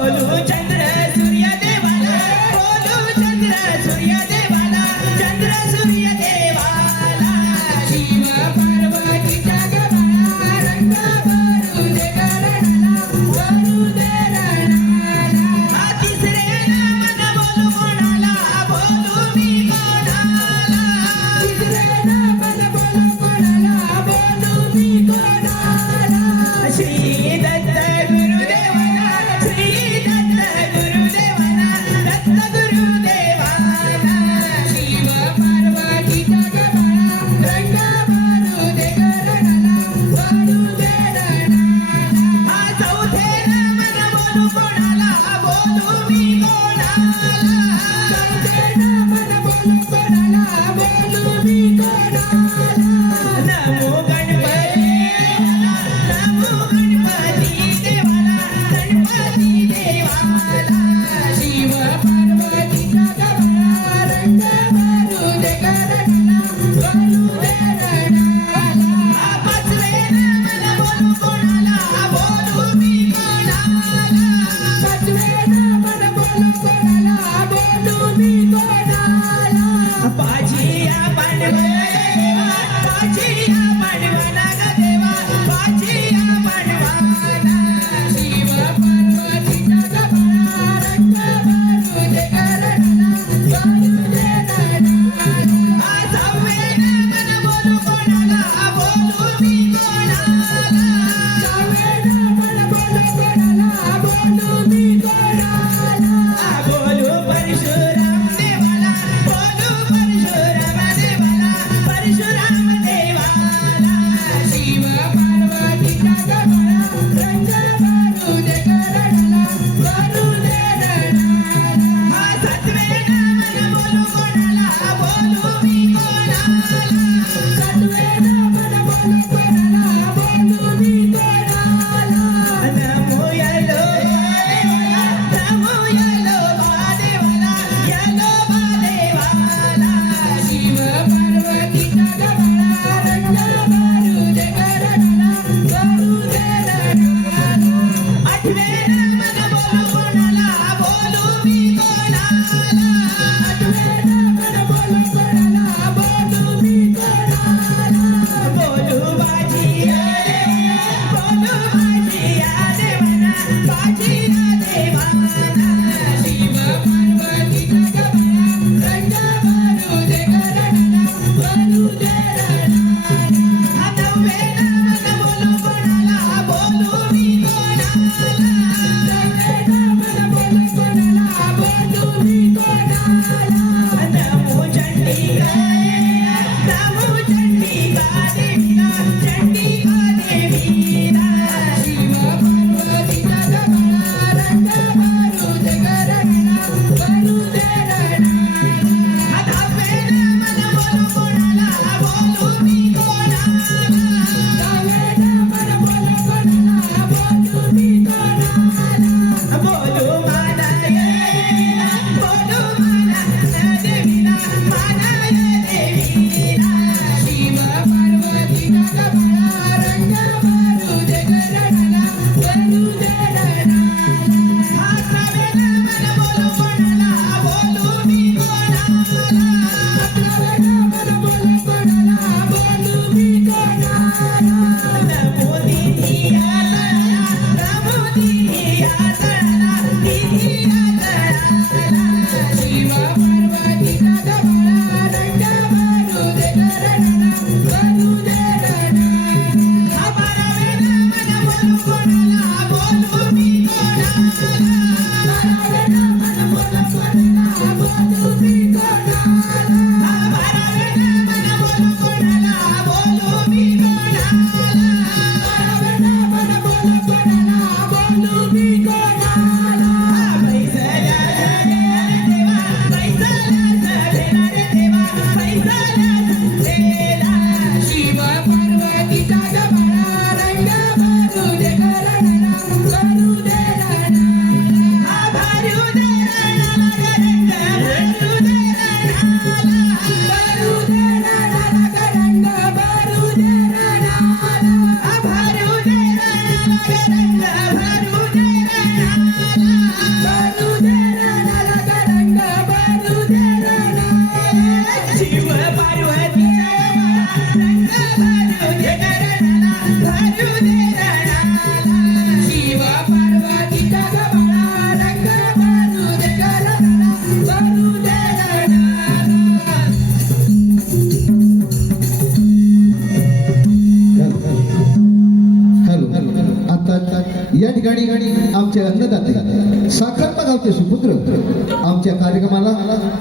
बोलू चंद्र सूर्य देवाला बोलू चंद्र सूर्य देवाला चंद्र सूर्य देवाला शिव पार्वतीच्या गबाळा रंग भरू दे करणाला भरू दे रणाला हा तिसरे नामन बोलू कोणाला बोलू मी कोणाला तिसरे नामन बोलू कोणाला बोलू मी कोणाला श्री दत्त गुरुदेवाला श्री दत्त गुरुदेवाला दत्त गुरुदेवाला शिव पार्वतीच्या गबाळा रंग भरू दे करणाला भरू दे रणाला हा चौथे नामन बोलू कोणाला बोलू मी कोणाला चौथे नामन बोलू कोणाला बोलू मी कोणाला नमो गणपती नमो गणपती देवाला गणपती देवाला शिव पार्वतीच्या गबाळा रंग भरू दे करणाला भरू दे रणाला हा पाचवे नामन बोलू कोणाला बोलू मी कोणाला पाचवे नामन बोलू कोणाला बोलू मी कोणाला पाचिया पांडवना देवा पाचिया पांडवना ग देवा पाचिया पांडवना शिव पार्वतीच्या गबाळा आमचे अन्नदाते साखरपा गावचे सुपुत्र आमच्या कार्यक्रमाला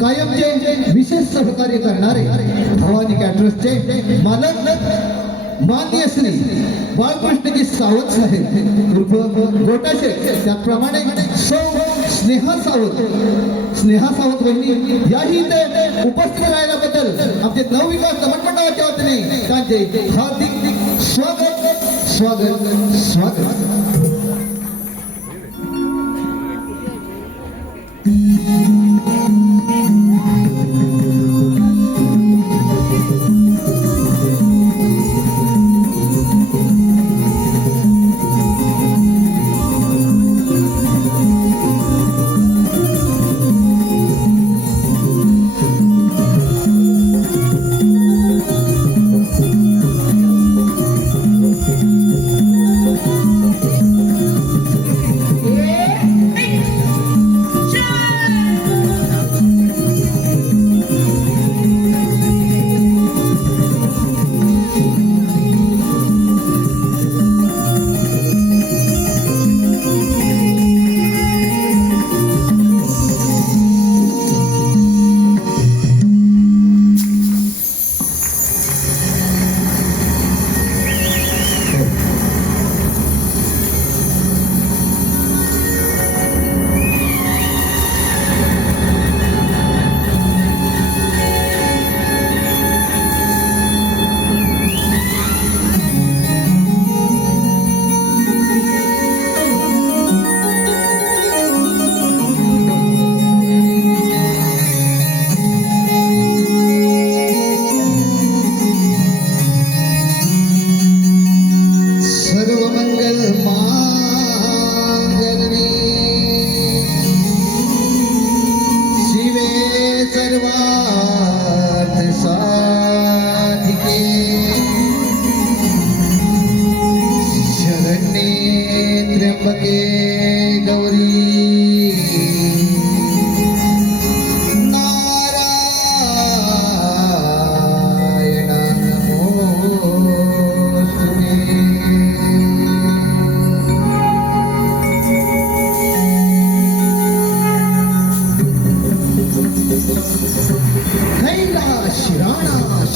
कायमचे विशेष सहकार्य करणारे भवानी कॅटरर्सचे मालक माननीय श्री बाळकृष्णजी सावंत साहेब उर्फ गोटाशे, त्याचप्रमाणे सौ स्नेहा सावंत वहिनी याही इथे उपस्थित राहिल्याबद्दल आमचे नवविकास मंडळाच्या वतीने त्यांचे हार्दिक स्वागत.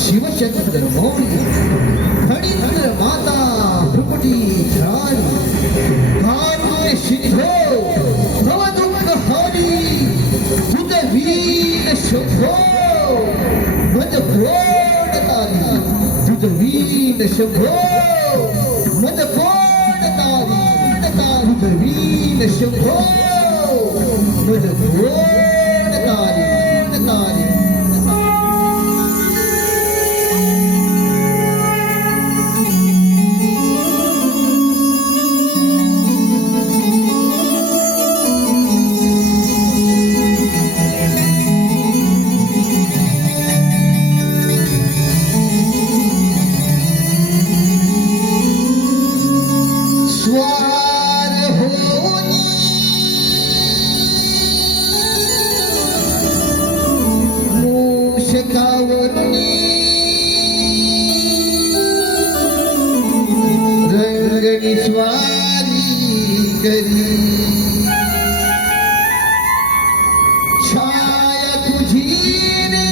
शिवचंद्र मौली फणींद्र माता भ्रुकुटी झाली शिंधो भवदुःख हारी तुझ वीर शंभो मद कोण तारी तुझ वीर शंभो मद कोण तारी तुझ वीर शंभो मद कोण तारी रंगणी स्वारी करी छाया तुझी रे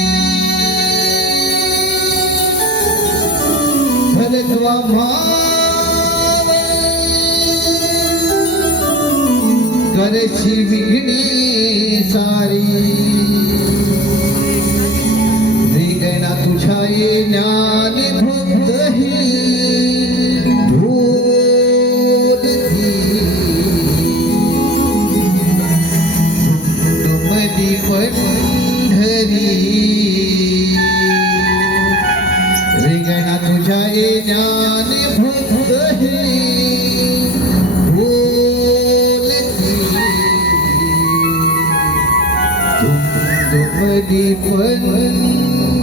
भरतवा भाव करशी विघ्नी सारी वेगना तुझ्या ज्ञान भक्तही पंढरी रिंगणा तुझ्या ज्ञान भक्त हे बोलती तुमदी पंढरी.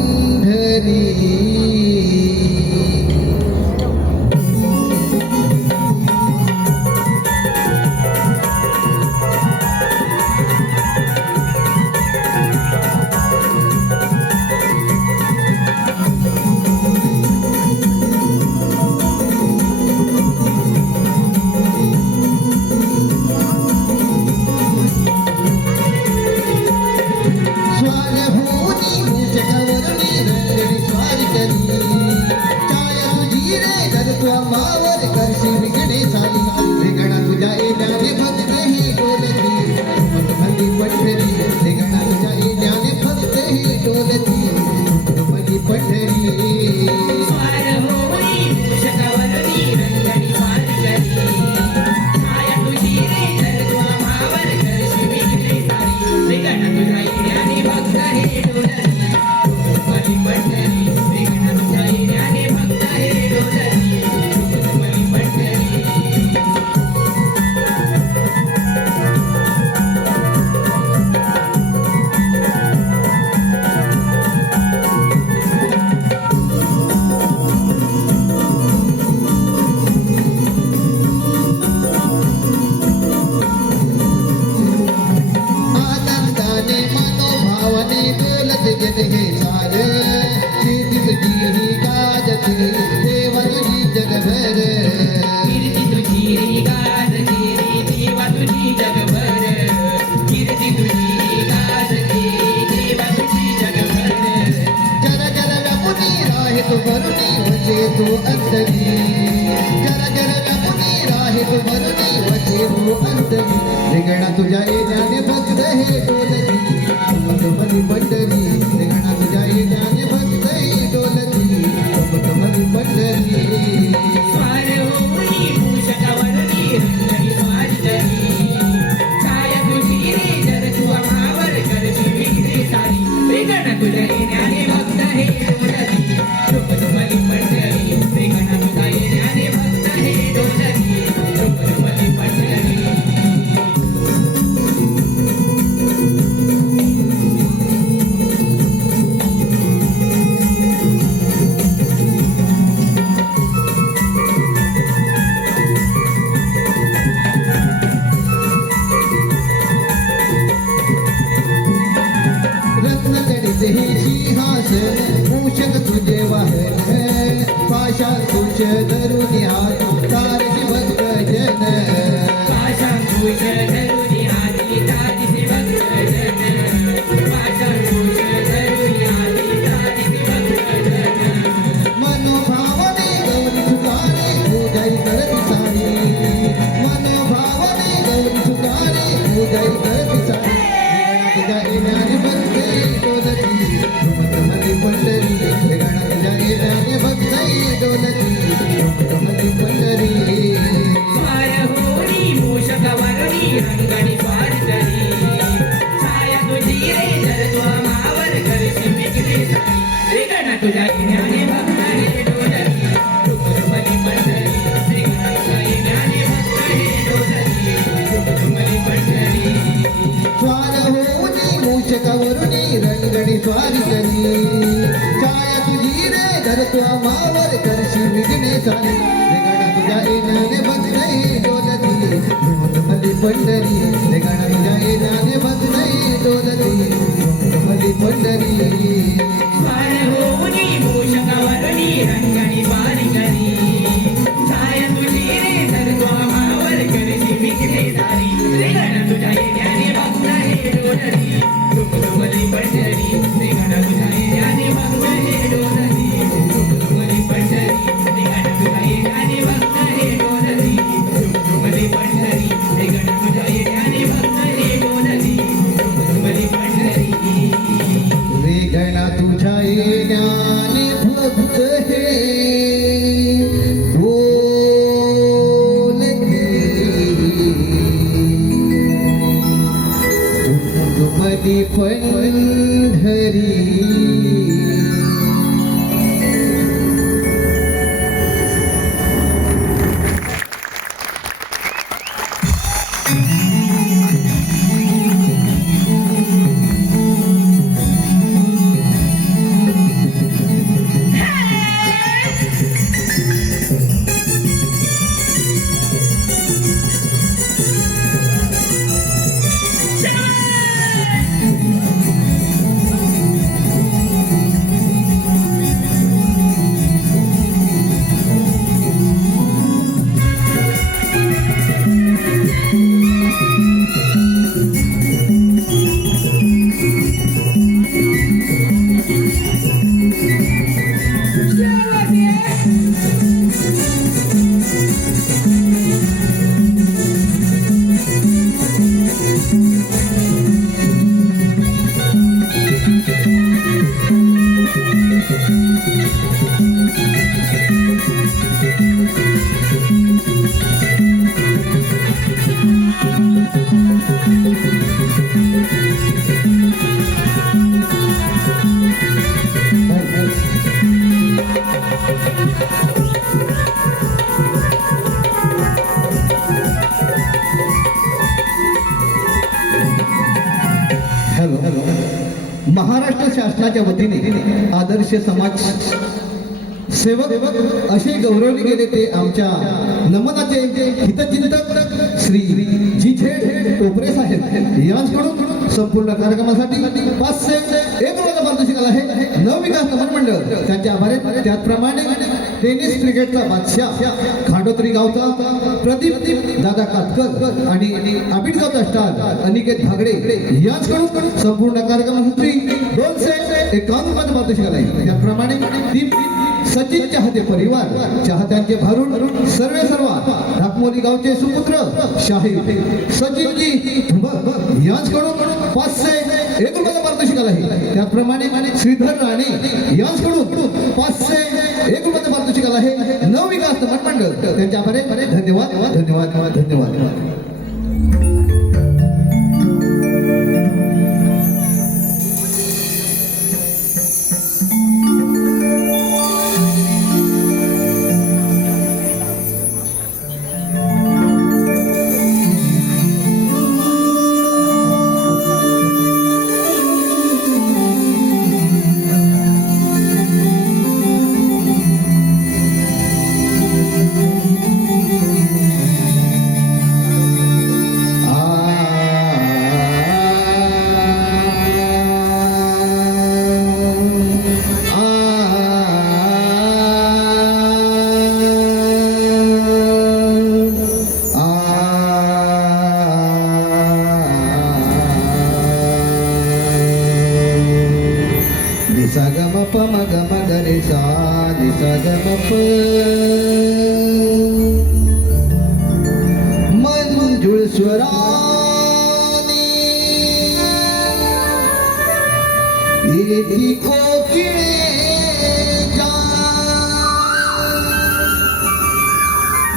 येण्याने भक्त हे डोलती कमली पंढरी रेंगणा तुझ्या येण्याने भक्त हे डोलती कमली पंढरी स्वार होऊनी मूषकावरती रंगणी स्वार करी छाया तुझी रे जर तू आम्हावर करशी विक्री सारी रेंगणा तुझ्या येण्याने भक्त हे डोलती कमली पंढरी रेंगणा तुझ्या येण्याने भक्त हे डोलती कमली पंढरी रत्न जडित हे सिंहासन मूषक तुझे वाहन पाशा तुझ धरुनी हात तारकी भक्त जन पाशांकुश धरुनी हाती तादिसी भक्तजन पाशांकुश धरुनी हाती तादिसी भक्तजन मनोभावने गौरी सुतारे पूजाई करती सारी मनोभावने गौरी सुतारे पूजाई करती सारी तुझ्या येण्याने भक्ते डोलती कमली पंढरी रेंगणा तुझ्या येण्याने भक्ते डोलती कमली पंढरी स्वार होणी मूषकावरणी रंगणी स्वार करी छाया तुझी रे जर तू आम्हावर करशी विक्री सारी रेंगणा तुझ्या येण्याने भक्त हे डोलती कमली पंढरी रेंगणा तुझ्या येण्याने भक्त हे डोलती कमली पंढरी स्वार होऊनी मूषकावरुनी रंगणी स्वारी करी छाया तुझी रे धर तू मावर करशी विघ्ने सारी रेंगणा तुझ्या येण्याने भक्ते डोलती कमली पंढरी रेंगणा तुझ्या येण्याने भक्ते डोलती कमली पंढरी स्वार होऊनी मूषकावरणी रंगणी स्वारी करी छाया तुझी रे तर तू आम्हावर करशी विघ्ने सारी रेंगणा तुझ्या येण्याने भक्त हे डोलती कमली पंढरी रेंगणा तुझ्या येण्याने भक्त हे डोलती कमली पंढरी रेंगणा तुझ्या येण्याने भक्त हे डोलती कमली पंढरी रेंगणा तुझ्या येण्याने भक्त हे डोलती कमली पंढरी रेंगणा तुझ्या येण्याने भक्त हे कमली पंढरी महाराष्ट्र शासनाच्या वतीने आदर्श समाज सेवक असे गौरवले गेले ते आमच्या नमनाचे हितचिंतक श्री जी.झेड. कोपरे साहेब यांच्याकडून संपूर्ण कार्यक्रमासाठी 501 पारितोषिक आहे. नवविकास नमन मंडळ त्यांचे आभार आहेत. त्याचप्रमाणे टेनिस क्रिकेटचा बादशाह खांडोत्री गावचा प्रदीप दादा कातकर आणि आबिडगावचा स्टार अनिकेत भागडे यांच्याकडून संपूर्ण कार्यक्रमासाठी 251 पारितोषिक आहे. त्याचप्रमाणे टीम सचिन चाहते परिवार चाहत्यांचे भरून सर्वे सर्वा ढाकमोली गावचे सुपुत्र शाहीर सचिनजी यांच्याकडून 501 रुपयाचा पारितोषिक आला आहे. त्याचप्रमाणे श्रीधर राणे यांच्याकडून 501 रुपयाचा पारितोषिक आला आहे. नवविकास मंडळ त्यांच्या आभारी धन्यवाद धन्यवाद धन्यवाद. मंजुळ स्वराने येती कोकिळेच्या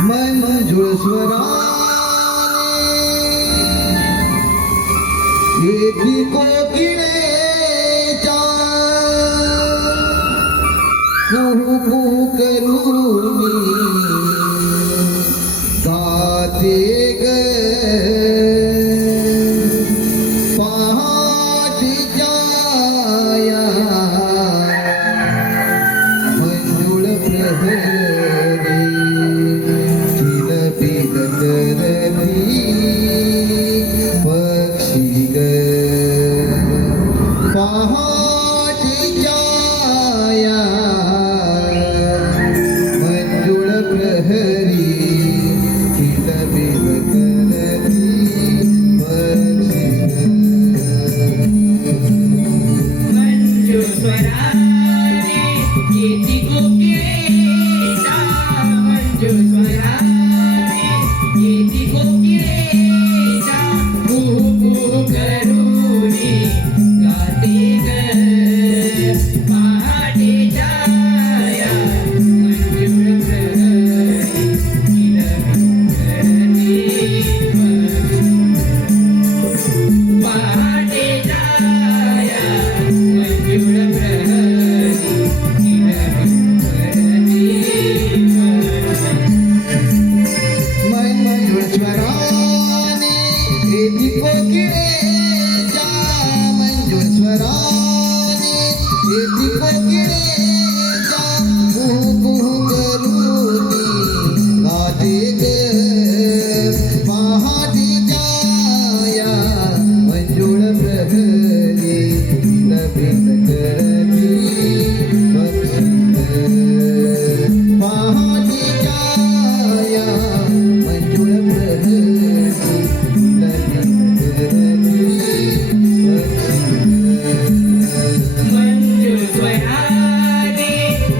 मंजुळ स्वराने येती कोकिळेच्या कुहू कुहू करूनी गाते ग पहाटेच्या या मंजुळ प्रहरी चिलबिल करती पक्षी ग पहाटेच्या या मंजुळ प्रहरी चिलबिल करती पक्षी मंजू स्वराने येती कोकिळेच्या मंजू स्वराने येती कोकिळेच्या कुहू कुहू करूनी गाते ग पहाटेच्या या मंजुळ प्रहरी पहाटेच्या या मंजुळ मंजुळ स्वराने येती कोकिळेच्या मंजुळ स्वराने येती कोकिळेच्या कुहू कुहू करूनी गाते ग पहाटेच्या या मंजुळ प्रहरी चिलबिल करती पक्षी पहाटेच्या या मंजुळ प्रहरी चिलबिल करती पक्षी मंजू स्वराने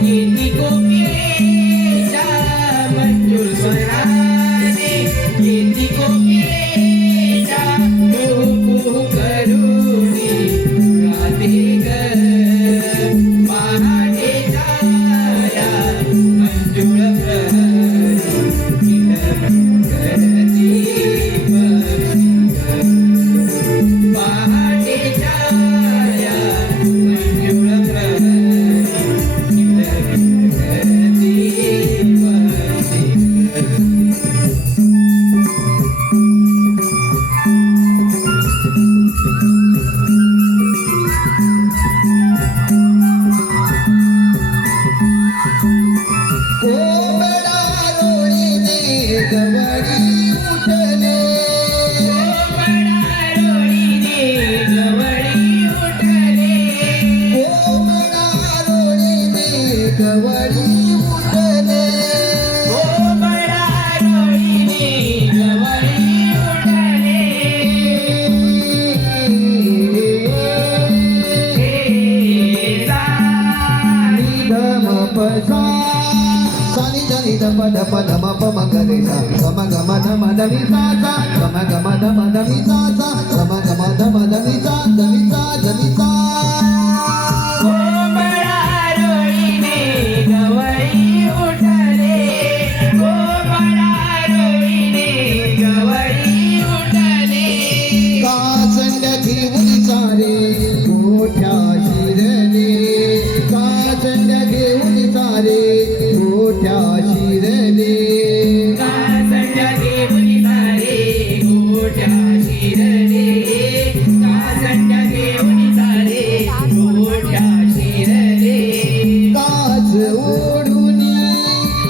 येती कोकिळेच्या मंजू स्वराने येती कोकिळेच्या कुहू कुहू करूनी गाते ग पहाटेच्या या मंजुळ प्रहरी चिलबिल करती पक्षी पहाटेच्या या मंजुळ प्रहरी चिलबिल करती पक्षी कोंबडा रोळीने गवळी उठले कोंबडारोळीने गवळी उठले कोंबडा रोळीने गवळी उठले कोंबडारोळीने गवळी उठले ध प ध प ध म प म ग रे सा ग म ग म ध म ध नि सा सा ग म ग म ध म ध नि सा सा ग म ग म ध म ध नि सा ध नि सा ध नि सा कोंबडा रोईने गवळी उठले कोंबडा रोईने गवळी उठले कासंड घेऊन सारे मोठ्या शिरले कासंड घेऊन सारे मोठ्या शिरले कासंड घेऊन सारे गोट्या शिरले कासंड घेऊन सारे गोट्या शिरले कास ओढून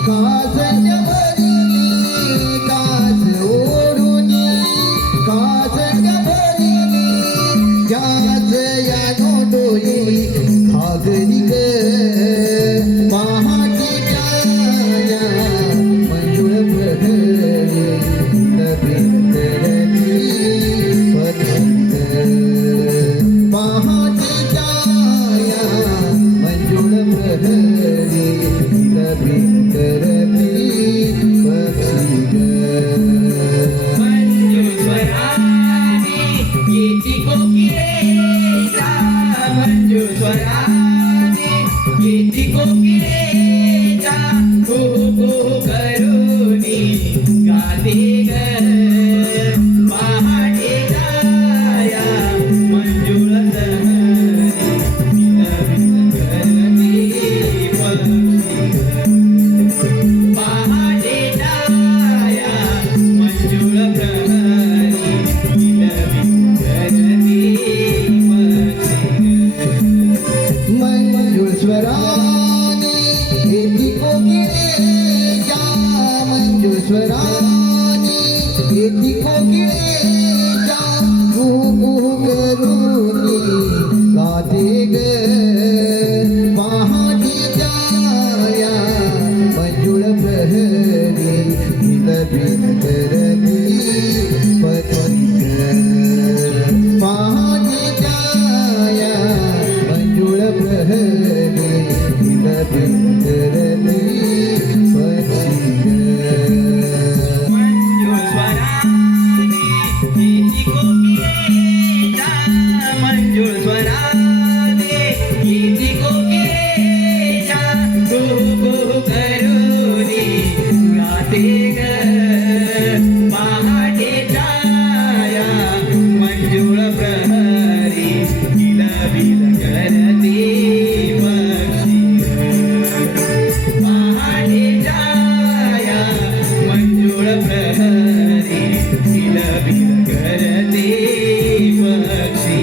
कासंड भरिली कास ओढून कासंड भरिली त्याच या नोंदोई घागरी ग पहाटेच्या मंजुळ प्रहरी नभिंतरती पथिक पहाटेच्या मंजुळ प्रहरी नभिंतरती पथिक मंजुस्वराने येती कोकिळेचा मंजुस्वराने येती कोकिळेचा कुहू करुनी गाते ग पहाटेच्या या मंजुळ सहरी करते पहाटेच्या या मंजुळ प्रहरी मंजुळ स्वराने येती कोकिळेच्या मंजुळ स्वराने येती कोकिळेच्या कुहू करुनी गाते ग पहाटेच्या या मंजुळ प्रहरी विलपित करती पथिक पहाटेच्या या मंजुळ प्रहरी विलपित करती पथिक मंजुळ स्वराने येती कोकिळेच्या कुहू करुनी गाते ग पहाटेच्या या मंजुळ प्रहरी किलबिल करते पक्षी पहाटेच्या या मंजुळ प्रहरी किलबिल करते पक्षी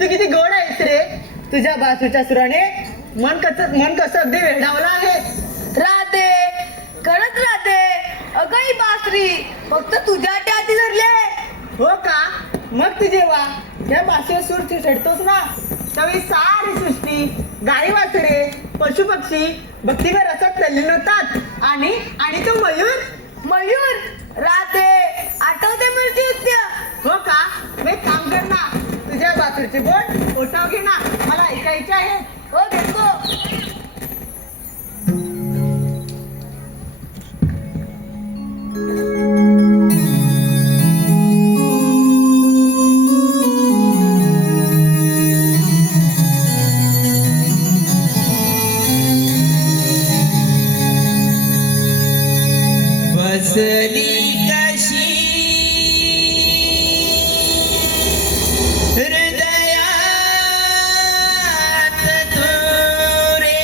तू किती गोड आहेस रे. तुझ्या बाजूच्या सुराने मन कसं अगदी वेढावलं आहे. राहते करत राहते अगं बासरी फक्त तुझ्या हाती धरली आहे. हो का? मग तू जेव्हा या बासरीवर सूर चढतोस ना त्यावेळी सारी सृष्टी गाई वासरे पशु पक्षी भक्तिमय रसात तल्लीन होतात. आणि तो मयूर राहते आठवते मृत्यू. हो का? मी एक काम कर ना, तुझ्या बासरीचे बोट ओठाव घे ना, मला ऐकायचे आहे. हो घेतो. बसली कशी हृदयात तू रे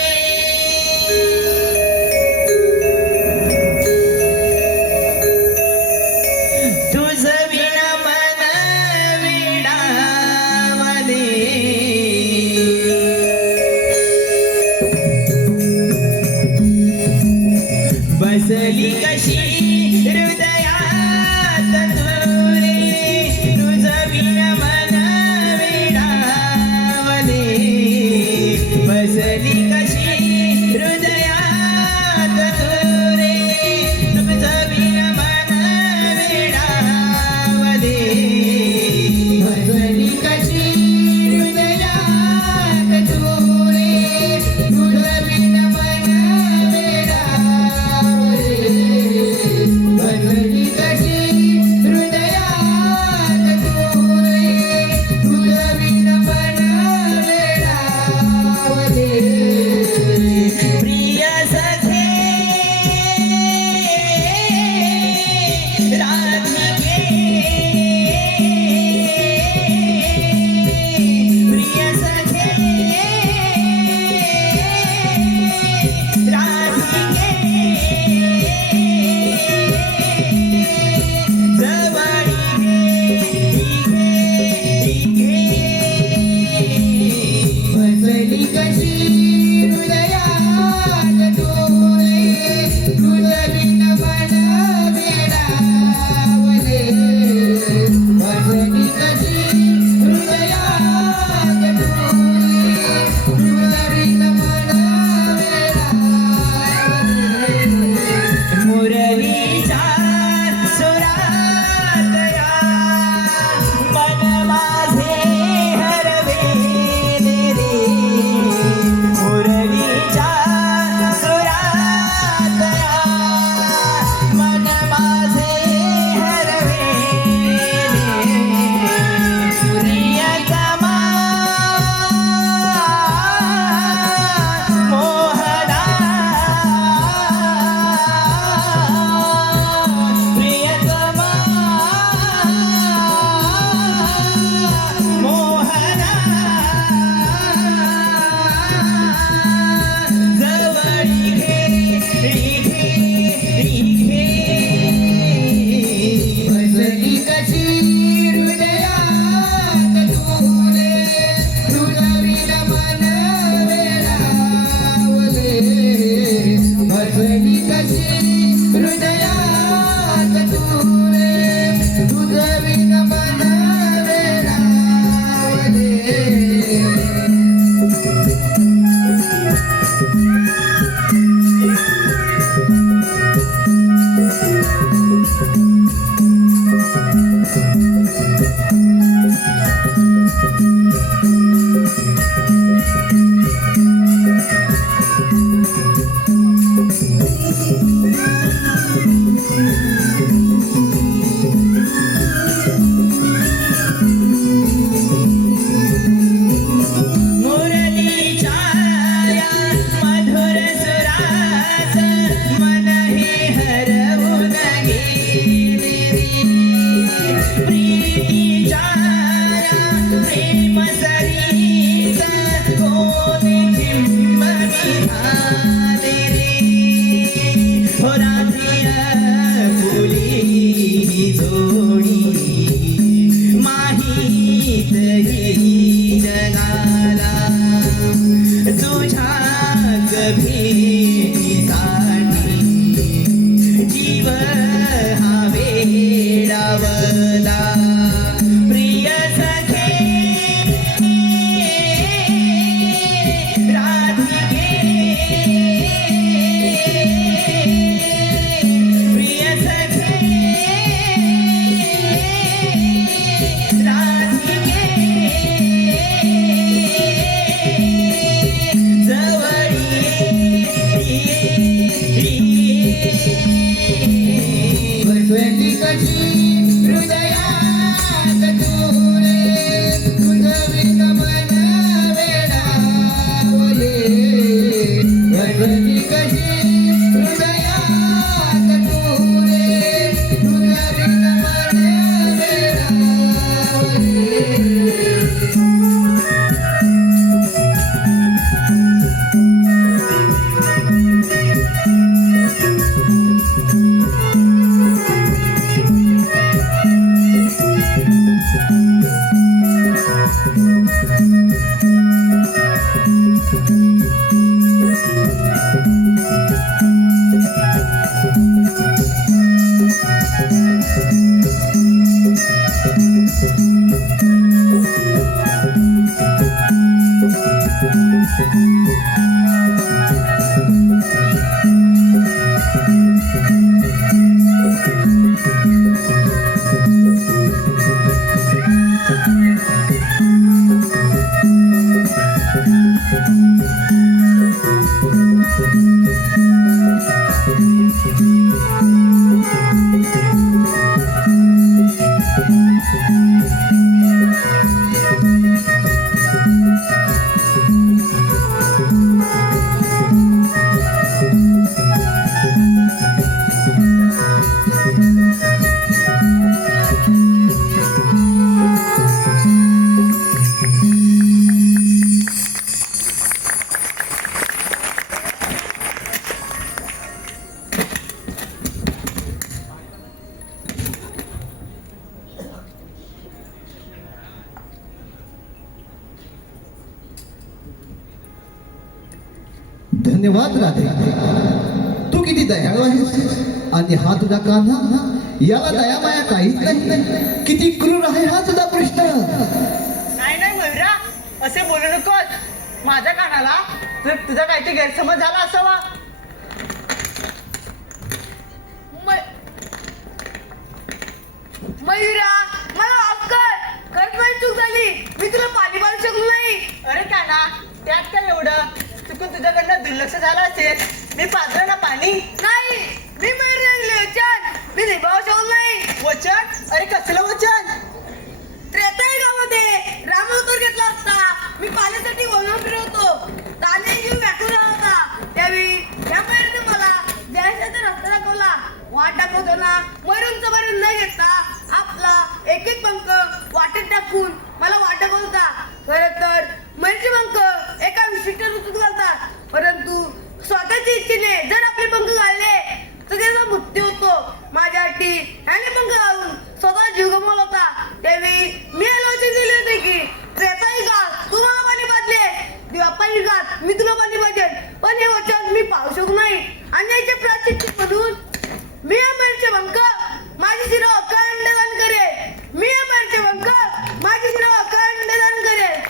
तुझं विना मन वेडावले बसली कशी हृदयात तू रे तुझं विना मन वेडावले बसली कशी हृदयात तू रे तुझं विना मन वेडावले बसली कशी हृदयात तू रे तुझं विना मन बसली कशी हृदयात तू रे तुझं विना मन वेडावले प्रिय सखे राधिके प्रिय सखे राधिके बसली कशी हृदयात तू रे तुझं विना मन वेडावले बसली कशी हृदयात तू रे तुझं विना मन वेडावले मुरलीच्या सुरात या मन माझे हरवेले रे मुरलीच्या सुरात या मन माझे हरवेले प्रियतमा मोहना प्रियतमा मोहना जवळी घे रिघे रिघे बसली कशी हृदयात तू रे तुझं विना मन वेडावले बसली कशी हृदयात तू रे तुझं विना मन वेडावले मुरलीच्या या मधुर सुरात मन हे हरवून गेले रे प्रीतीच्या या प्रेम सरीत कोणी चिंबनी झाले रे हो राधिया फुली जोडी माहीत ही जगाला तुझ्याच भेटीसाठी जीव हा वेडावला प्रिय सखे राधिके प्रिय सखे राधिके जवळी धन्यवाद राधे. तू किती दयाळू आहेस. आणि हा तुझा कान्हा, याला दया माया काहीच नाही. किती क्रूर आहे हा तुझा कृष्ण. नाही नाही मयुरा, असे बोलू नकोस. माझ्या कानाला तुझा काहीतरी गैरसमज झाला असावा. मयुरा, मला माफ कर. खरंच माझी चूक झाली. मी तुला पाणी पाजू शकलो नाही. अरे काना, त्यात काय एवढं. चुकून तुझ्याकडनं दुर्लक्ष झालं असेल. मी पाजलं ना पाणी. नाही, मी मयुरा दिले वचन. मी निभावू शकलो नाही. वचन? अरे कसलं वचन? त्रेतायुगामध्ये रामावतार घेतला असता. मी पाण्यासाठी वळून फिरत होतो. ताने जीव व्याकुळ झाला होता. त्यावेळी या मयुराने मला जयशाचा रस्ता दाखवला. वाट दाखवताना मयूरचा मयूर न घेता आपला एक एक पंख वाटेत टाकून मला वाट दाखवत होता. खरं तर मयूरचे पंख एका विशिष्ट ऋतूत घालतात. परंतु स्वतःच्या इच्छेने जर आपले पंख घालले तर त्याचा मृत्यू होतो. माझ्यासाठी ह्याने पंख घालून स्वतः जीव गमावला होता. त्यावेळी मी याला वचन दिले होते की त्रेतायुगात तू मला पाणी पाजले, द्वापारयुगात मी तुला पाणी पाजेल. पण हे वचन मी पाहू शकू नाही. आणि याचे प्राश्चित्य म्हणून मी या मयूरचे पंख माझी शिरा अखंड दान करेन. मी या मयूरचे पंख माझी शिरा अखंड दान करेन.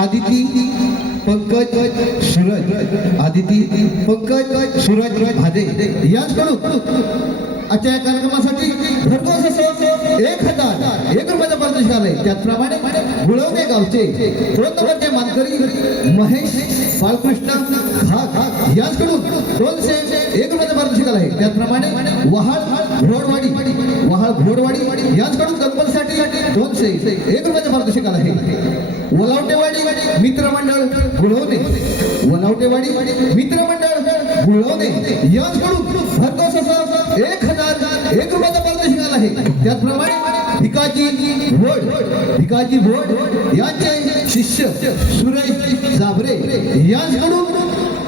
आदिती पंकज सूरज, आदिती पंकज सूरज भादे यांच्याकडून आजच्या या कार्यक्रमासाठी भरघोस असं 1001 रुपयाचं पारितोषिक आलंय. त्याचप्रमाणे गुळवणे गावचे 2 नंबरचे मानकरी महेश बालकृष्ण घाग यांच्याकडून 201 रुपयाचं पारितोषिक आलंय. त्याचप्रमाणे वहाळ घोडवाडी यांच्याकडून गणपतीसाठी 201 रुपयाचं पारितोषिक आलं आहे. वलावटेवाडी मित्रमंडळ गुळवणे, वलावटेवाडी मित्रमंडळ गुळवणे यांच्याकडून भरघोस असं 1001 रुपयाचं पारितोषिक आलं आहे. त्याचप्रमाणे भिकाजी भोड यांचे शिष्य सुरेश जाबरे यांच्याकडून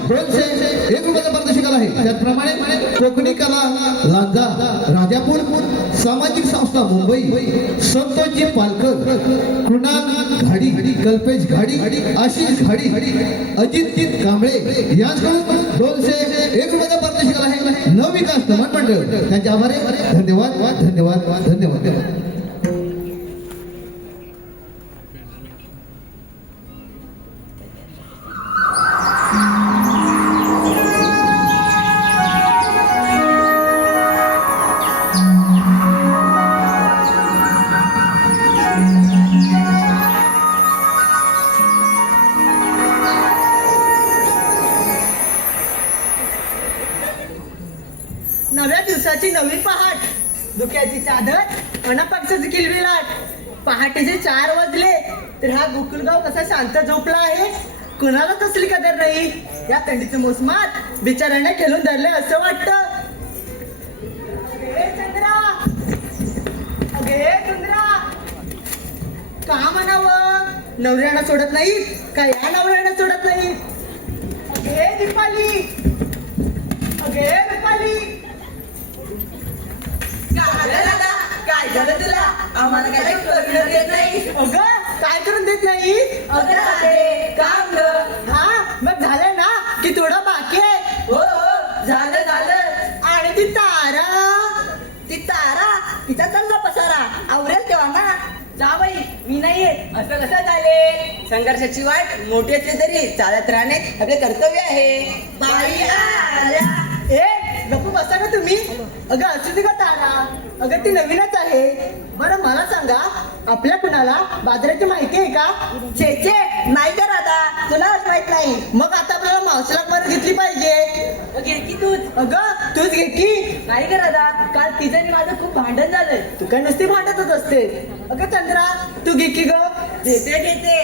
201 रुपयाचं पारितोषिक आलं आहे. त्याचप्रमाणे कोकणी कला लांजा राजापूर सामाजिक संस्था मुंबई संतोषजी पालकर, कुणाल घाडी, कल्पेश घाडी, आशिष घाडी, अजित कांबळे यांच्याकडून 201 रुपयाचं पारितोषिक आलं आहे. नवविकास नमन मंडळ त्यांचे आभार. धन्यवाद धन्यवाद धन्यवाद. नव्या दिवसाची नवीन पहाट, धुक्याची चादर अनपक्षाची किलबिलाट. पहाटेचे 4 वाजले तर हा गोकुळगाव कसा शांत झोपला आहे. कुणाला कसली कदर नाही. या थंडीच्या मोसमात बिचाऱ्याने खेळून धरले असं वाटतं. अगे चंद्रा, अगे चंद्रा, का म्हणावं? नवऱ्यानं सोडत नाही का या नवऱ्यानं सोडत नाही? अगे दीपाली, अगे दीपाली. काय झालं तुला? आम्हाला काय करून देत नाही. अगं काय करून देत नाही? अगं राधे, काम ग. हा मग झालं ना की थोडं बाकी आहे. हो हो, झालं झालं. आणि ती तारा, ती तारा, तिचा चांगला पसारा आवरेल तेव्हा ना. जा बाई, मी नाही येत. असं कसं झाले? संघर्षाची वाट मोठी असली तरी चालत राहणे आपले कर्तव्य आहे. बाई आल्या. ए गप्प बसा का तुम्ही? अगं असू का तारा? अगं ती नवीनच आहे. बरं मला सांगा, आपल्या कुणाला बाजाराची माहिती आहे का? छे छे, नाही तर आता तुलाच माहित नाही. मग आता आपल्याला मावशीला मदत घेतली पाहिजे. घे की तूच. अगं तूच घे की. नाही कर आता, काल तिचं आणि माझं खूप भांडण झालंय. तू काय नुसती भांडतच असते. अगं चंद्रा तू घे की ग. घेते घेते.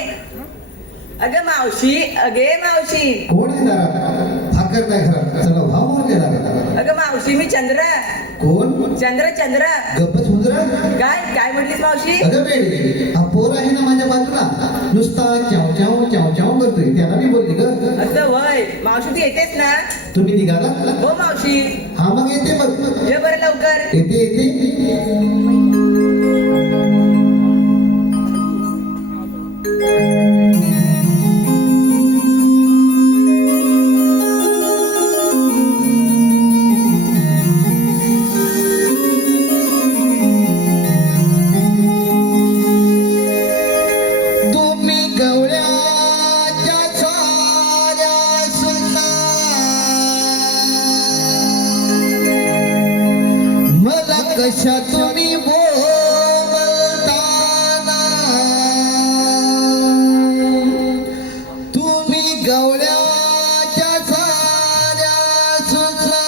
अगं मावशी, अगे मावशी. कोण आहे दारात? भाकर नाही घरात, चला भाव मारले दारात. अगं मावशी, मी चंद्र. कोण? चंद्र चंद्र. गप्पच हुंजरा. काय काय म्हटलीस मावशी? अगं बेडी, हा पोर आहे ना माझ्या बाजूला, नुसता चाव चाव चाव चाव करतोय, त्याला मी बोलली ग. असं वय मावशी, तू येतेस ना? तुम्ही निघाला? हो मावशी. हा मग येते मग. ये बरं लवकर. येते येते. तुम्ही गवळ्याच्या साऱ्या सुना, मला कशा तुम्ही बोलताना. तुम्ही गवळ्याच्या साऱ्या सुना,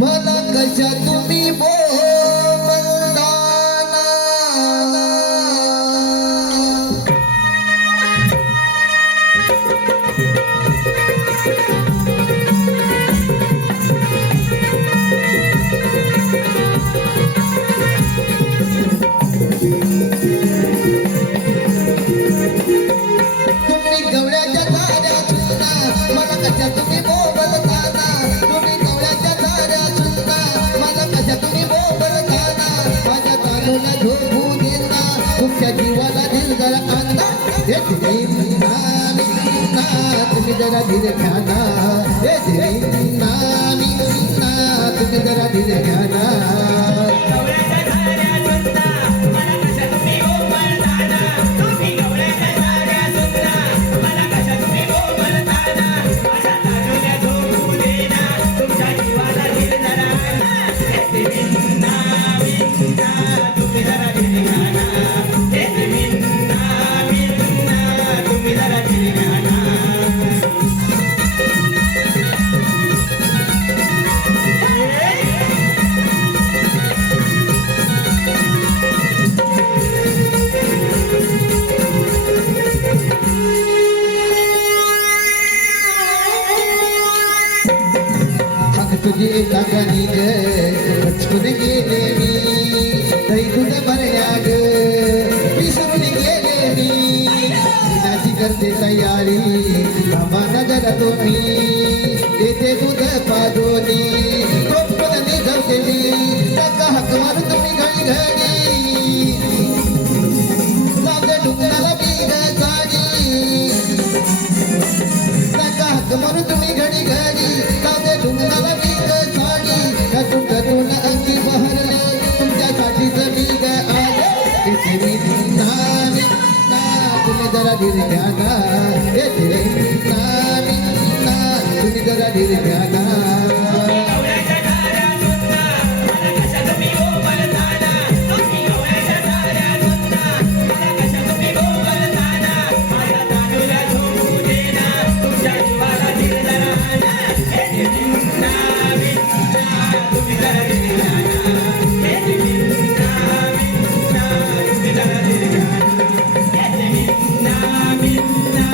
मला कशा तुम्ही बोलताना. तुम्ही गवळ्याच्या झाड्या सुना, मला कशा तुम्ही बोलताना. तुम्ही गवळ्याच्या झाड्या सुना, मला कशा तुम्ही बोलताना. माझ्या तालूला झोपू देता, तुमच्या जीवाला दिल जरा अंदा. हे तुम्ही म्हणा, तुम्ही जरा धीरे घ्या ना. हे तुम्ही म्हणा, तुम्ही जरा धीरे घ्या ना. गवळ्याच्या झाऱ्या सुद्धा मला कशा तुम्ही बोलताना. तुम्ही गवळ्याच्या झाऱ्या सुद्धा मला कशा तुम्ही बोलताना. माझ्या तारुण्या झोपू देना, तुमच्या जीवाला दिल जरा अंदा. हे विंदा विंदा, तुम्ही जरा दिल घ्या ना. हे विंदा विंदा, तुम्ही जरा दिल घ्या ना. अग तुझी लागणी ग, पचकून गेले मी. दही दूध भरल्या ग, विसरून गेले मी. दिनाची करते तयारी, थांबा ना जरा तुम्ही. येते दूध पाजोनी, टोपण निघवते मी. नका हाक मारू तुम्ही घडी घडी, लागे डुंगराला बीग साडी. नका हाक मारू तुम्ही घडी घडी, लागे डुंगराला बीग साडी. कटून अंगी बहरले, तुमच्यासाठीच बीग आले. इथे मी ना, तुम्ही जरा धीरे घ्या ना. येते ना, तुम्ही जरा धीरे घ्या ना. गवळ्याच्या झाऱ्या सुद्धा मला कशा तुम्ही बोलताना. तुम्ही गवळ्याच्या झाऱ्या सुद्धा मला कशा तुम्ही बोलताना. माझ्या तांदूला झोपू देना, तुमच्या जीवाला दिल जरा अंदा. हे विंदा विंदा, तुम्ही जरा दिल घ्या ना. हे विंदा विंदा, तुम्ही जरा दिल घ्या ना. हे विंदा विंदा,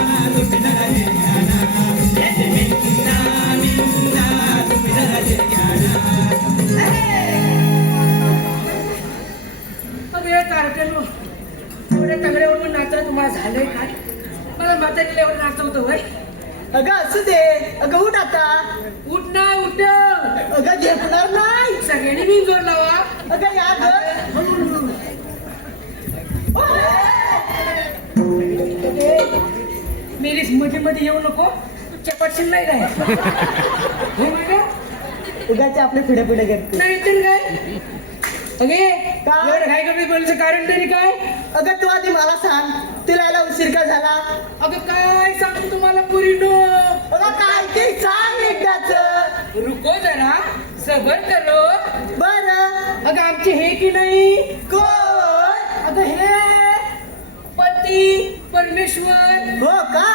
अगं असू दे. अगं उठ आता. उठ ना उठ. अगं झेपणार नाही. सगळ्यांनी मी जोर लावा. अगं या गं. मेरीस मध्ये मध्ये येऊ नको. चपाटशील नाही काय हो माझ्या उगाचे आपले पुढे पुढे करते. नाही तर काय. अगे काय? एवढं काय कमी बोलायचं कारण तरी काय. अगं तू आधी मला सांग, तुला यायला उशीर का झाला? अगं काय सांगू तुम्हाला पुरीनो. अगं काय ते सांग एकदाच. रुको जरा सबर करो. बरं. अगं आमचे हे की नाही. कोण? अगं हे पती परमेश्वर. हो का?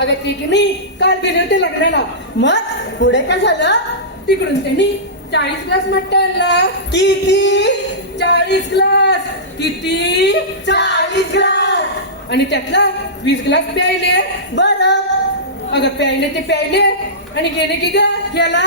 अगं ते की नाही काल गेले होते लग्नाला. मग पुढे काय झालं? तिकडून त्यांनी 40 ग्लास मट्टा आणला. किती? 40 ग्लास. किती? 40 ग्लास. आणि त्यातला 20 ग्लास प्यायले. बरं. अगं प्यायले ते प्यायले आणि गेले की ग याला.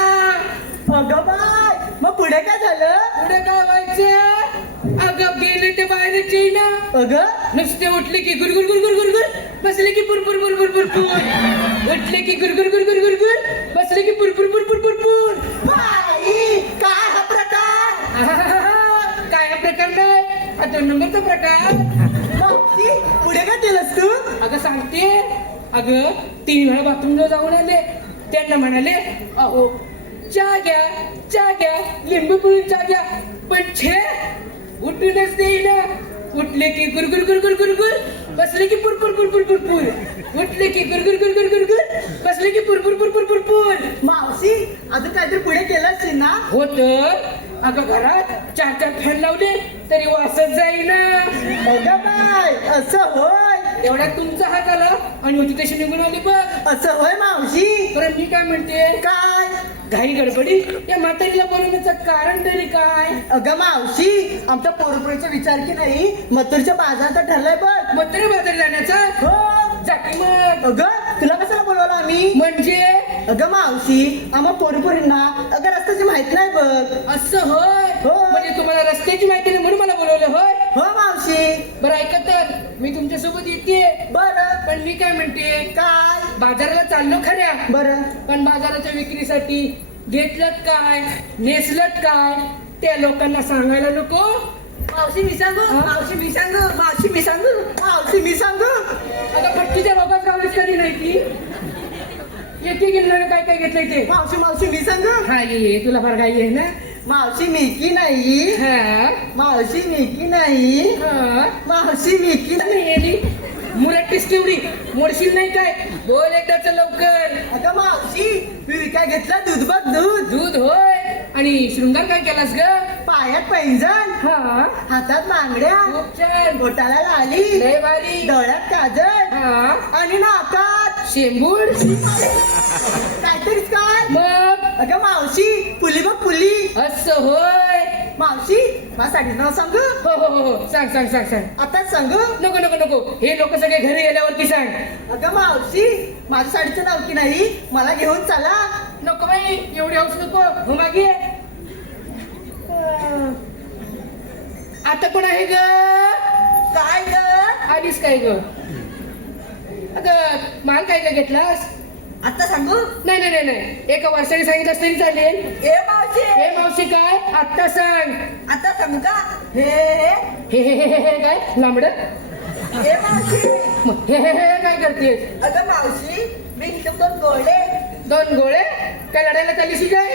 अगं बाय, मग पुढे काय झालं? पुढे काय व्हायचं. अगं गेले ते बाहेरच येईना. अगं नुसते उठले की गुरगुर गुरगुर गुरगुर, बसले की पुरपुर पुरपुर पुरपुर, उठले की गुरगुर गुरगुर गुरगुर, बसले की पुरपुर पुरपुर पुरपुर. बाई, काय हा प्रकार? आहाहाहा, काय हा प्रकार नाही. हा 2 नंबरचा प्रकार. मावशी, पुढे काय केलंस तू? अगं सांगते. अगं 3 वेळा बाथरूमला जाऊन आले. त्यांना म्हणाले अहो चहा घ्या लिंबू पिळून चहा घ्या. पण छे उठूनच देईना. उठले की गुरगुर गुरगुर गुरगुर, बसले की पुरपुर पुरपुर पुरपुर, उठले की गुरगुर गुरगुर गुरगुर, बसले की पुरपुर पुरपुर पुरपुर. मावशी, अजून काहीतरी पुढे केलंस ना? होत. अगं घरात 4 फॅन लावले तरी वासच जाईना. अगं बाय, असं होय. एवढ्यात तुमचा हात आला आणि होती तशी निघून आली बघ. असं होय मावशी. तर मी काय म्हणते. काय? घाई गडबडी या म्हातारीला बोलवण्याचं कारण तरी काय. अगं मावशी, आमच्या पोरपुरीचा विचार की नाही मथुरच्या बाजारात ठरलाय बघ. म्हातारी बाजार जाण्याचा. हो. जाकी मग. अगं तुला कशाला बोलवलं आम्ही? म्हणजे अगं मावशी, आम्हा पोरपुरींना अगं रस्त्याची माहित नाही बघ. असं होय. हो. म्हणजे तुम्हाला रस्त्याची माहिती नाही म्हणून मला बोलवलं होय. हो मावशी. बरं ऐका तर मी तुमच्या सोबत येते. बरं. पण मी काय म्हणते. काय? बाजाराला चाललो खऱ्या. बरं. पण बाजाराच्या विक्रीसाठी घेतलं काय नेसलत काय त्या लोकांना सांगायला नको. मावशी मी सांगू. हा? मावशी मी सांगू. मावशी मी सांगू. मावशी मी सांगू. आता पट्टीच्या बाबात गावलीच कधी नाही ती. येते गेलं काय काय घेतलंय ते. मावशी मी सांगू. हा ये तुला फार घाई आहे ना. मावशी मिकी नाही. हा मावशी मिकी नाही. हा मावशी मिकी नाही. नाही मुरट्टीस केवढी मोडशील नाही काय. बोल एकदाच लवकर. अगं मावशी, मी विकाय घेतला दूध बघ दूध. दूध होय. आणि शृंगार काय केलास ग. पायात पैंजण, हा हातात बांगड्या, खूप छान. बोटाला लाली, लय भारी. डोळ्यात काजळ हा आणि नाकात शेंबूड. काहीतरीच काय. मग अगं मावशी, पुली बघ पुली. असं होय. मावशी, माझ्या साडीचं नाव सांगू? हो हो हो सांग सांग सांग सांग. आताच सांगू? नको नको नको हे लोक सगळे घरी गेल्यावरती सांग. अगं मावशी, माझ्या साडीचं नाव की नाही मला घेऊन चला. नको बाई एवढी हौस नको. हो मागे आता कोण आहे ग. काय ग? आलीस काय ग. अगं माल काय काय घेतलास. आता सांगू. नाही नाही नाही नाही एका वर्षाने सांगितलं तरी चालेल. ए मावशी. हे मावशी काय आत्ता सांग. आता सांगू का. हे हे काय लांबड. ए मावशी. हे काय करतेस. अगं मावशी, मी इथं 2 गोळे. 2 गोळे काय लढायला चालीस काय.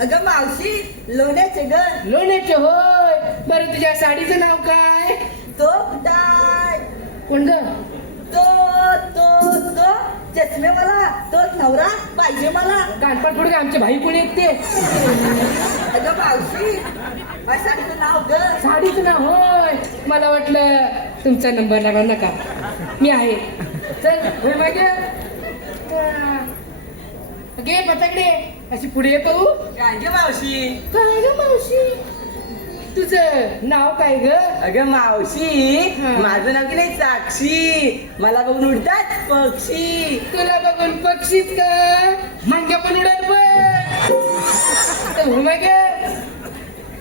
अगं मावशी, लोण्याचे ग. लोण्याचे होय. बरं तुझ्या साडीचं नाव काय. तो कुठाय. कोण ग. तो तो तो चष्मे मला. तोच नवरा पाहिजे मला. कानपण थोडं आमचे भाई कोणी आहेत ते. अगं मावशी, माझ्या साडीचं नाव ग. साडीचं नाव होय. मला वाटलं तुमचा नंबर लावा नका. मी आहे. चल होय मागे घे पताकडे अशी पुढे पाहू. काय ग मावशी. काय ग मावशी तुझं नाव काय ग. अगं मावशी, हा. माझं नाव की नाही साक्षी. मला बघून उडतात पक्षी. तुला बघून पक्षीत का मांग्या पण उडत बघ. मागे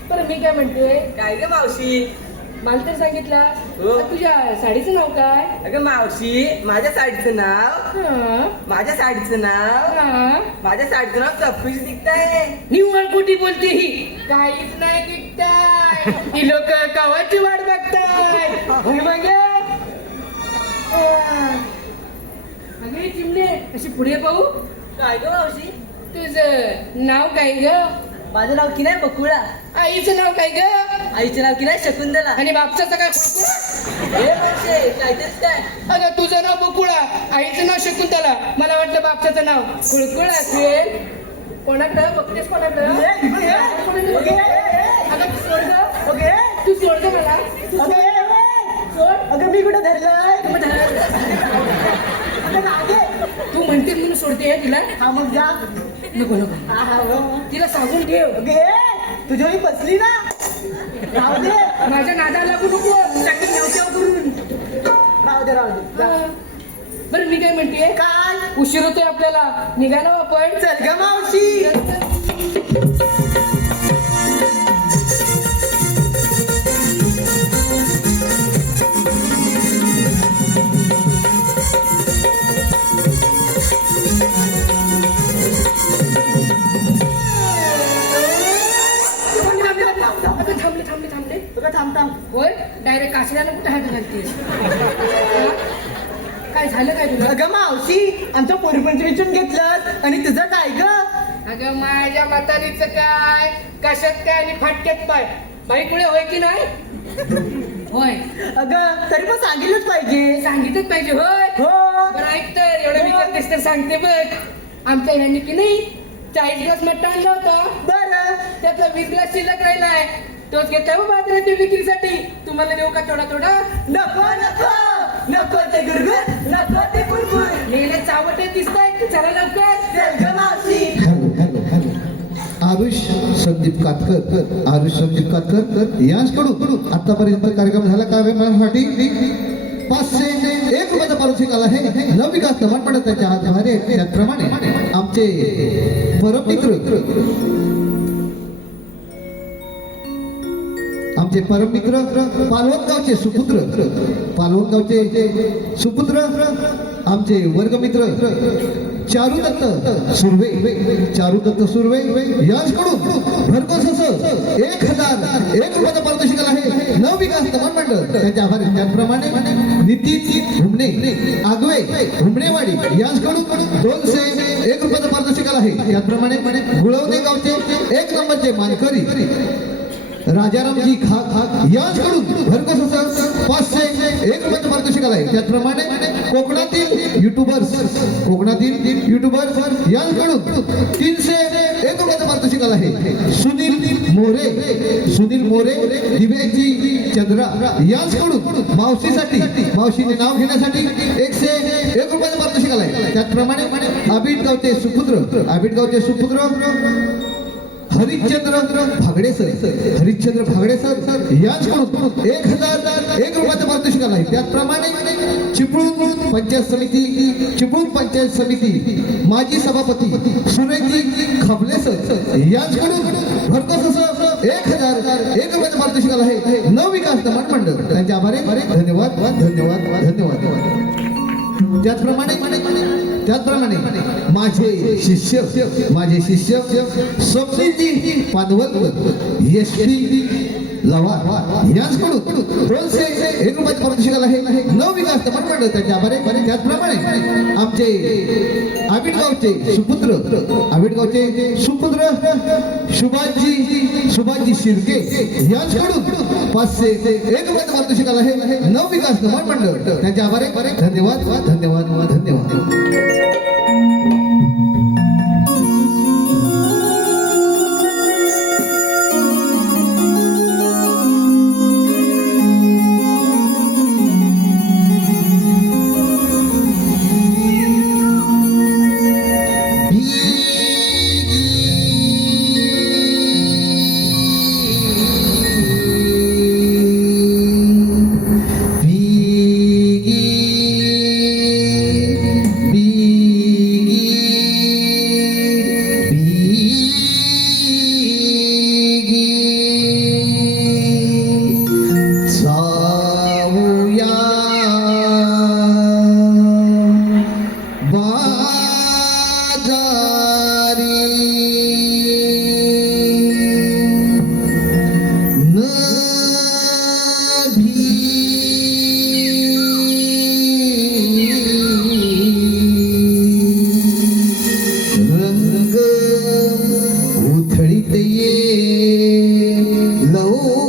बरं मी काय म्हणते. काय ग मावशी. मला तर सांगितलं हो. तुझ्या साडीचं नाव काय? अगं मावशी माझ्या साडीचं नाव हा, माझ्या साडीचं नाव हा. माझ्या साडीचं नाव चप्पीच दिसतंय. निव्वळ कोटी बोलते ही. काहीच नाही दिसताय. ही लोक कवाची वाट बघताय. होय मग? अगे चिमणे अशी पुढे पाहू. काय ग मावशी? तुझं नाव काय ग? माझं नाव की नाही बकुळा. आईचं नाव काय ग? आईचं नाव की नाही शकुंतला. आणि बापसाचं काय खुळखुळा? हे मावशी काहीतरीच काय. अगं तुझं नाव बकुळा, आईचं नाव शकुंतला. मला वाटलं बापसाचं नाव खुळखुळ असेल. कोणाकडं बघतेस कोणाकडं? अगं तू सोड गं. तू सोड गं मला. तू सोड. अगं मी कुठं धरलंय मग धरा. अगं मागे. तू म्हणते म्हणून सोडते तिला. हा मग जा. नको नको, हा हा हो. तिला सांगून ठेव. अगे तुझ्या मी बसली ना राहू दे माझ्या नादाला लागू नको. चांगली नेवतेव करून. राहू दे जा. बरं मी काय म्हणते, काय उशीर होतोय आपल्याला. निघा ना आपण. चल ग मावशी. अगं थांबले थांबले थांबले. अगं थांब थांब. होय डायरेक्ट कासऱ्याला कुठे हात घालतेस? काय झालं काय तुला? अगं मावशी आमच्या पोरीपंच विचारून घेतलं आणि तुझं काय ग अगं माझ्या म्हातारीचं काय, कशात काय आणि फाटक्यात पाय. बाई कुठे होय की नाही? होय अगं तरी पण सांगितलंच पाहिजे. सांगितलंच पाहिजे. होय हो बरं ऐक तर, एवढं विचारतेस तर सांगते बघ. आमच्या ह्यांनी की नाही 40 ग्लास मट्टा आणला होता. बरं त्यातला 20 ग्लास शिल्लक राहिलाय. तोच घेतलाय हो बाजारात विक्रीसाठी. तुम्हाला देऊ का थोडा थोडा? नको नको नको ते गुरगुर नको ते गुरगुर. नेले चावटे दिसताय. चला लवकर. चल ग मावशी. हॅलो आरुष संदीप कातकर यांच्याकडून आतापर्यंत कार्यक्रम झाला. कार्यक्रमासाठी 501 रुपयाचा पारितोषिक आला आहे. नवविकास मंडळ त्याच्या आधारे त्याप्रमाणे आमचे परममित्र पालवणगावचे सुपुत्र आमचे वर्गमित्र चारुदत्त सुर्वे यांच्याकडून भरघोस असं 1001 रुपयाचा पारितोषिक आला आहे. नवविकास मंडळ त्यांच्या आभारी. त्याचप्रमाणे नितीन हुमणे आगवे हुमणेवाडी यांच्याकडून 201 रुपयाचा पारितोषिक आला आहे. त्याचप्रमाणे गुळवणे गावचे 1 नंबरचे मानकरी राजारामजी खाक यांच्याकडून भरघोस असं 501 रुपयाचं पारितोषिक आलं आहे. त्याचप्रमाणे कोकणातील युट्यूबर्स यांच्याकडून 301 रुपयाचं पारितोषिक आलं आहे. सुनील मोरे दिव्याची चंद्रा यांच्याकडून मावशीने नाव घेण्यासाठी 101 रुपयाचं पारितोषिक आलं आहे. त्याचप्रमाणे आबिटगावचे सुपुत्र हरिश्चंद्र भागडे सर यांच्याकडून 1001 रुपयाचं पारितोषिक आलं आहे. त्याचप्रमाणे चिपळूण पंचायत समिती माजी सभापती सुरेशजी खबले सर यांच्याकडून भरघोस असं 1001 रुपयाचं पारितोषिक आलं आहे. नवविकास मंडळ त्यांच्या आभारी. धन्यवाद. त्याचप्रमाणे माझे शिष्य स्वप्नीलजी पानवल एसटी लवार यांच्याकडून 201 रुपयाचं पारितोषिक आलं आहे. नवविकास मंडळ त्यांच्या आभारी. त्याचप्रमाणे आमचे आबिटगावचे सुपुत्र सुभाषजी शिर्के यांच्याकडून 501 रुपयाचं पारितोषिक आलं आहे. नवविकास मंडळ त्यांच्या आभारी. धन्यवाद. रंग उथळीत ये लवकरी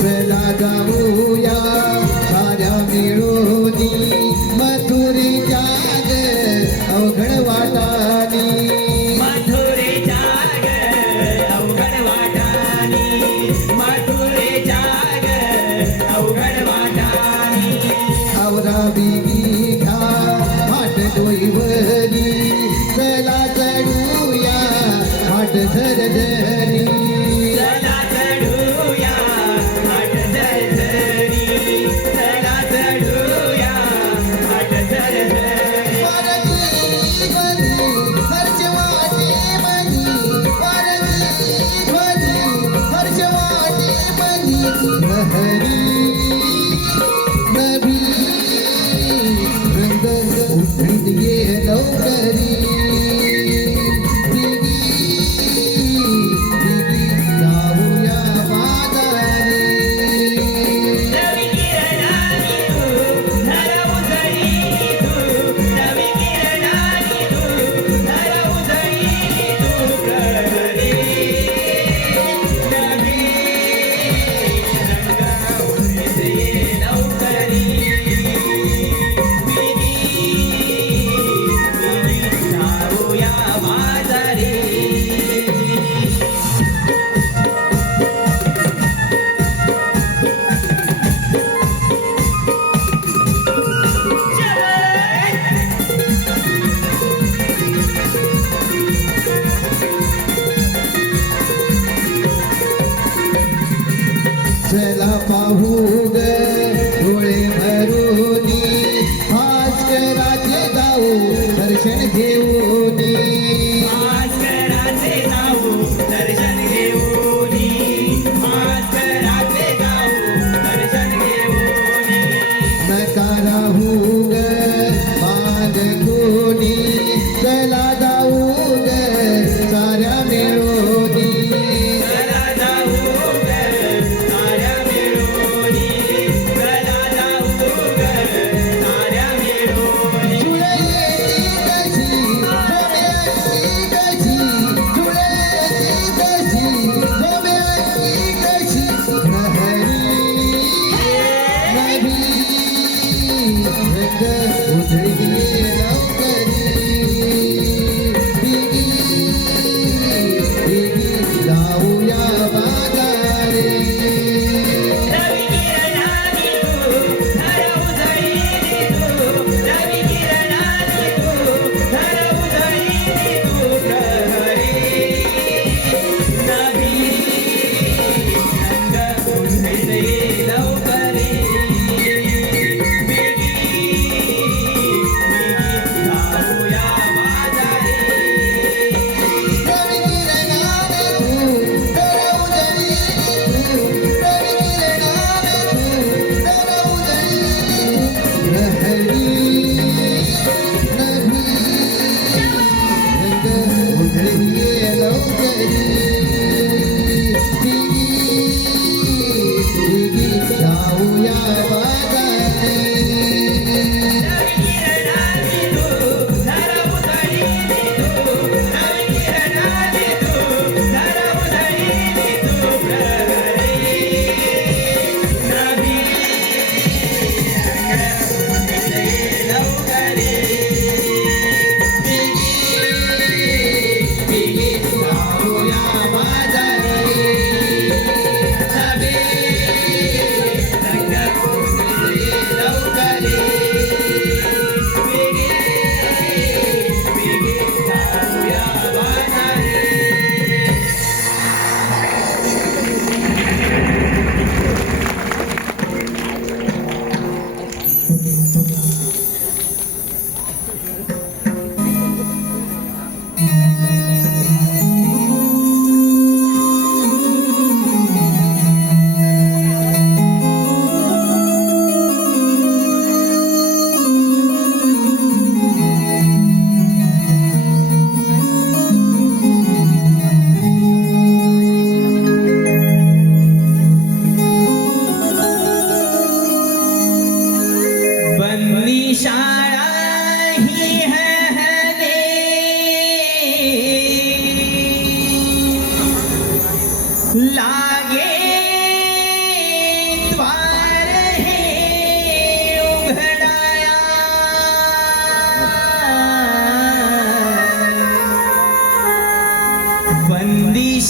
चला जाऊया साऱ्या मिळूनी मथुरीच्या ग अवघड वाटानी मथुरेच्या ग अवघड वाटानी मथुरेच्या ग अवघड वाटानी आवरा बिगी घ्या माट डोईवरी चला चढूया माट धरधरी चला चढूया आठ धरधरी चला चढूया आठ धरधरी वारली ध्वनी हर्षवाटे मनी वारली ध्वनी हर्षवाटे मनी लहरी नभी रंग उठीत ये लवकरी दिगी दिगी जाऊया बाजारी नवी किरणानी तू धर उजळी तू नवी किरणानी तू धर उजळी तू प्रहरी नवी रंग उठीत ये लवकरी जाऊया बाजारी चला पाहू ग डोळे भरूनी भास्कराचे जाऊ दर्शन घेऊनी भास्कराचे जाऊ दर्शन घेऊनी भास्कराचे जाऊ दर्शन घेऊनी नका राहू ग बांधकुनी चला जाऊ ग साऱ्या मिळूनी चला जाऊ ग साऱ्या मिळूनी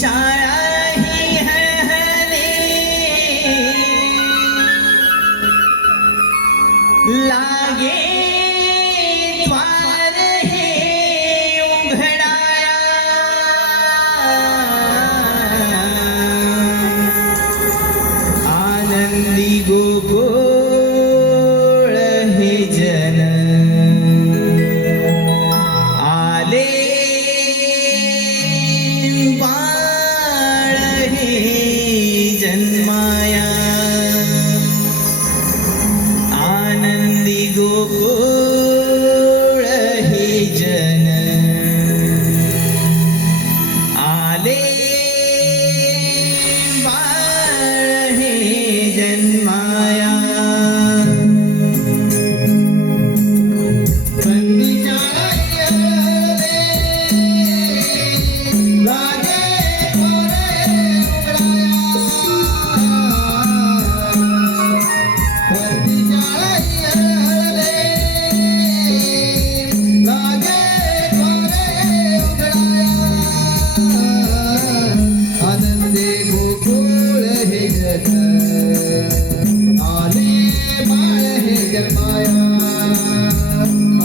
शाळा ही हळहळली लागे द्वार हे उघडाया आनंदी गोकुळ हे जन आले बाळ हे जन्माया आनंदी गोकुळ हे जन आले बाळ हे जन्माया आनंदे गोकुळ हे जन आले बाळ हे जन्माया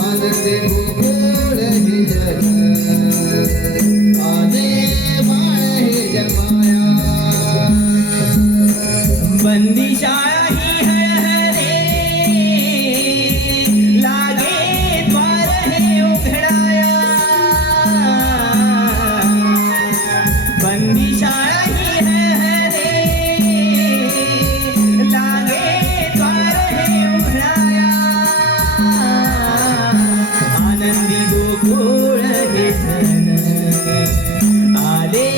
आनंदे गोकुळ हे जन आले बाळ हे जन्माया बंदी शाळा ही हळहळे लागे द्वार हे उघडाया बंदी शाळा ही हळहळे लागे द्वार हे उघडाया आनंदी गोकुळ हे जन आले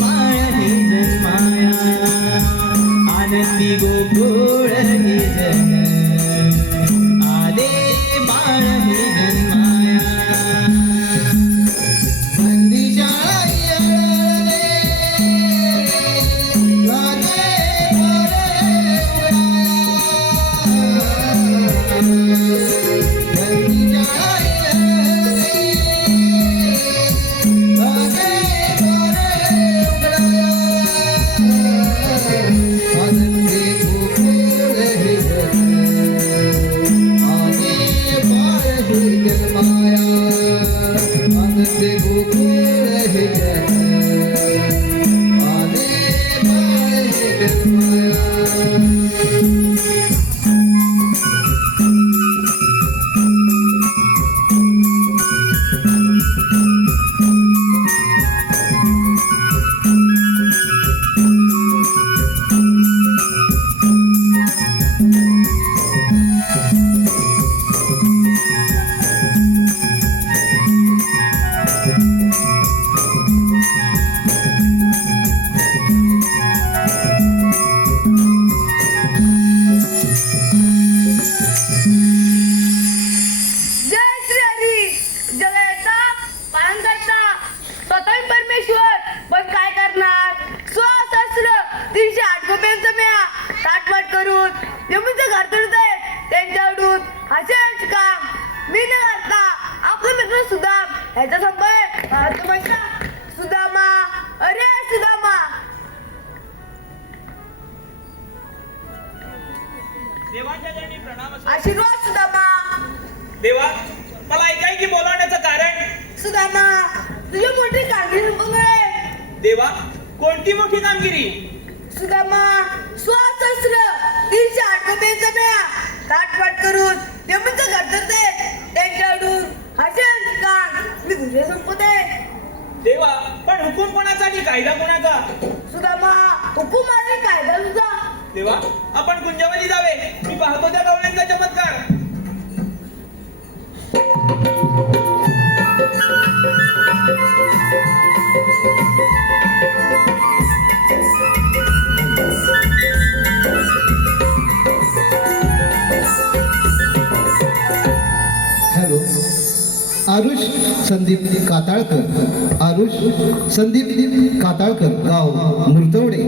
बाळ हे जन्माया आनंदी गोकुळ हे जन आले बाळ हे जन्माया बंदी शाळा येळले लागे बंदी शाळा येळले लागे आनंदे गोकुळ हे जन आले बाळ हे जन्माया आनंदे गोकुळ हे जन आले बाळ हे जन्माया जय श्री हरी जगयता पालन करता स्वतः परमेश्वर पण काय करणार सहस्र 308 गोप्यांचं म्या ताटवाट करून यमुचं घर तोडतंय त्यांच्याकडून हसेच काम मी न घालता आपलं मित्र सुदाम ह्याचा संबंध तुम्हाला सुदामा अरे सुदामा देवाच्या जनी प्रणाम असो. आशीर्वाद सुदामा देवा मला ऐकायची बोलावण्याचं कारण सुदामा तुझी मोठी कामगिरी संपवलंय देवा कोणती मोठी कामगिरी सुदामा सहस्र 308 गोप्यांचं म्या ताटवाट करून यमुचं घर तोडतंय त्यांच्याकडून हसेच काम मी तुझे संपवते देवा पण हुकूम कोणाचा आणि कायदा कोणाचा सुदामा हुकूम आणि कायदा तुझा देवा आपण कुंजवली जावे मी पाहतो त्या गवळ्यांचा चमत्कार हॅलो आरुष संदीप काताळकर आरुष संदीप काताळकर गाव मुर्तवडे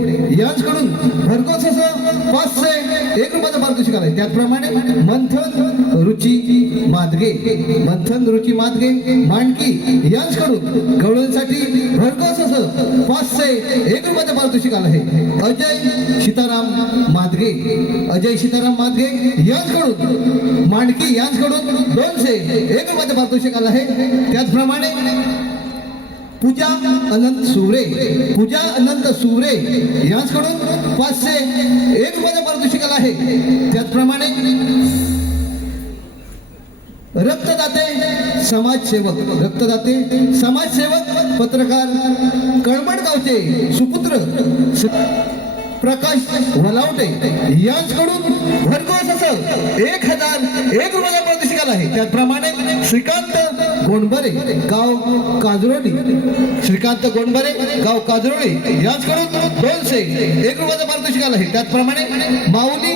यांच्याकडून भरघोस असं 500 एक रुपयाचं पारितोषिक आलंय. त्याचप्रमाणे मंथन रुची मादगे, मंथन रुची मादगे मांडकी यांच्याकडून गवळणसाठी भरघोस असं 501 रुपयाचं पारितोषिक आलं आहे. अजय सीताराम मादगे, अजय सीताराम मादगे यांच्याकडून मांडकी यांच्याकडून 201 रुपयाचं पारितोषिक आलं आहे. त्याचप्रमाणे पूजा अनंत सुरे, पूजा अनंत सुरे यांच्याकडून 501 रुपयाचं पारितोषिक आलं आहे. त्याचप्रमाणे रक्तदाते समाजसेवक, रक्तदाते समाजसेवक पत्रकार कळमडगावचे सुपुत्र प्रकाश वलावटे यांच्याकडून भरघोस असं 1001 रुपयाचं पारितोषिक आलं आहे. त्याचप्रमाणे श्रीकांत गोंडबरे गाव काजरोली, श्रीकांत गोंडबरे गाव काजरोली यांच्याकडून 201 रुपयाचं पारितोषिक आलं आहे. त्याचप्रमाणे माऊली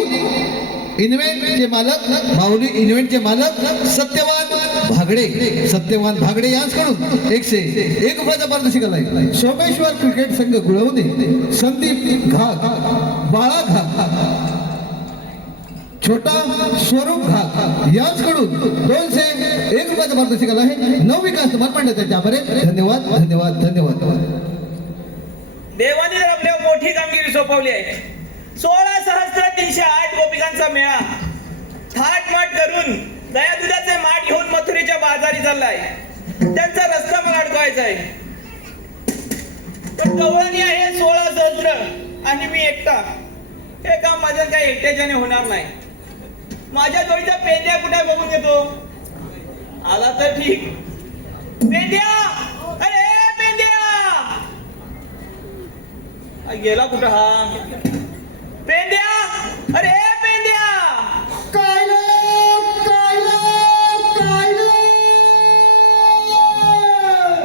इन्व्हेंटचे मालक, माऊली इन्व्हेंटचे मालक सत्यवान भागडे, सत्यवान भागडे यांच्याकडून 101 रुपयाचं पारितोषिक आलं आहे. सोमेश्वर क्रिकेट संघ गुळवणे संदीप घाग, बाळा घाग, छोटा स्वरूप घाग यांच्याकडून 201 रुपयाचं पारितोषिक आलं आहे. नवविकास मनमंडळ त्याच्या आभारी. धन्यवाद धन्यवाद धन्यवाद. देवाने जर आपल्यावर मोठी कामगिरी सोपवली आहे. 16,308 गोपिकांचा मेळा थाटमाट करून दया दुधाचे माठ घेऊन मथुरेच्या बाजारी चाललाय. त्यांचा रस्ता मला अडकवायचा आहे. पण गवळणी आहे 16 सहस्त्र आणि मी एकटा. हे काम माझ्या काही एकट्याच्याने होणार नाही. माझ्या जोडीचा पेंड्या कुठे बघून घेतो. आला तर ठीक. पेंड्या, अरे पेंड्या, गेला कुठं हा पेंड्या, अरे पेंड्या.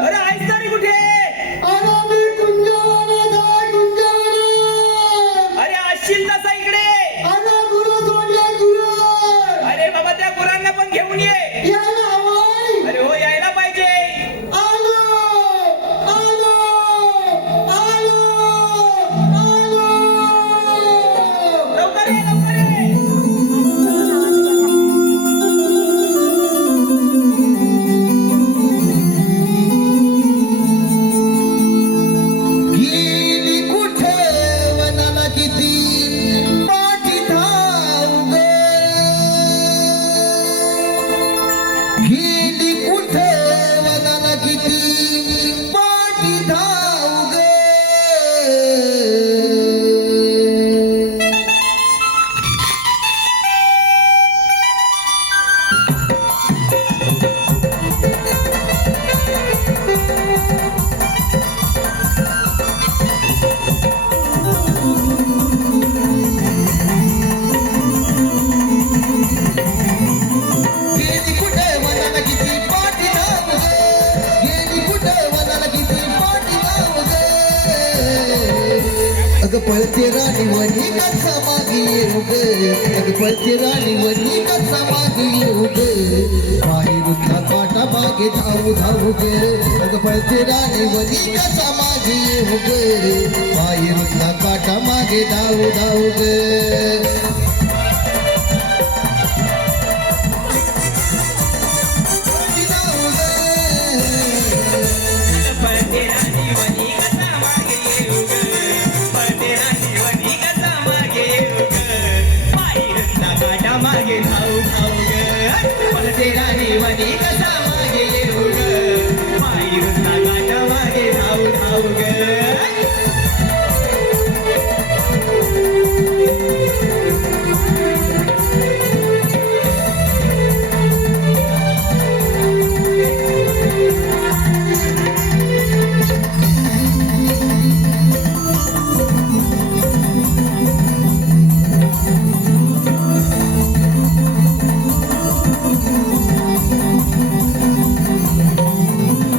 अरे आहेस तरी कुठे. अरे असशील तसा इकडे. अरे बाबा त्या गुरांना पण घेऊन ये. अरे हो यायला पाहिजे. लवकर ये, लवकर ये. गेली कुठे वनाला किती पाठी धाव ग, गेली कुठे वनाला किती पाठी धाव ग. गेली कुठे वनाला किती पाठी धाव ग, गेली कुठे वनाला किती पाठी धाव ग. अगं पळते राणी वनी कसा मागे येऊ ग, अगं पळते राणी वनी कसा मागे येऊ ग. बाहेरुतला काटा मागे धावू धावू ग, अगं पळते राणी वनी कसा मागे येऊ ग. बाहेरुतला काटा मागे धावू धावू ग. पळते राणी वनी कसा मागे येऊ ग, पळते राणी वनी कसा मागे येऊ ग. पायीरचा काटा मागे धावू धावू ग, पळते राणी वनी कसा मागे येऊ ग. पायीरचा काटा मागे धावू धावू ग.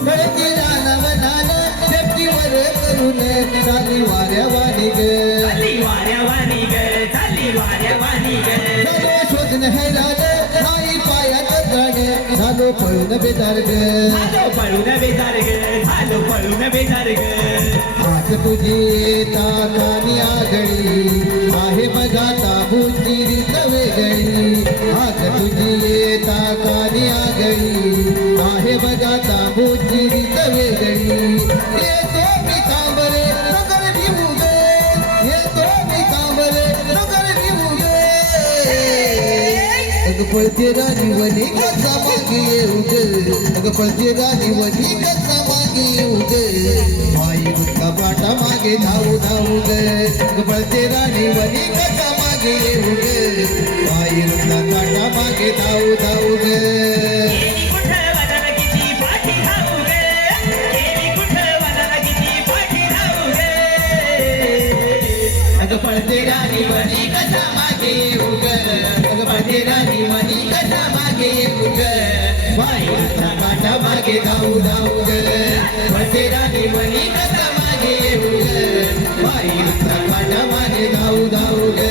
गळती रानवनाला शेतीवर करून चाली वाऱ्या वाणी ग, चाली वाऱ्या वाणी ग, चाली वाऱ्या वाणी ग. झालो शोधन हैराण नाही पायात जाण, झालो पळून बेदार ग. झालो पळून बेजार ग, झालो पळून बेजार ग. हात हाक तुझी येता कानी आगळी आहे बघा ताबूची रीत वेगळी हाक तुझी येता कानी आगळी आहे बघा ताबूची रीत वेगळी येतो मी तांबरे नगर घेऊ गे येतो मी तांबरे नगर घेऊ गे अग पळते राणी वनी कसा मागे येऊ गे अग पळते राणी वनी कसा मागे येऊ गे माई गुटका पाटा मागे धावू धावू गे अग पळते राणी वनी कसा मागे येऊ गे माई गुटका काटा मागे धावू धावू गे केली कुठं वनाला किती पाठी धावू गे केली कुठं वनाला किती पाठी धावू गे अग पळते राणी वनी कसा मागे येऊ ग अग पळते राणी वनी कसा मागे येऊ ग माई गुटका काटा मागे धावू धावू ग पळते राणी वनी कसा मागे येऊ ग माई गुटका काटा मागे धावू धावू ग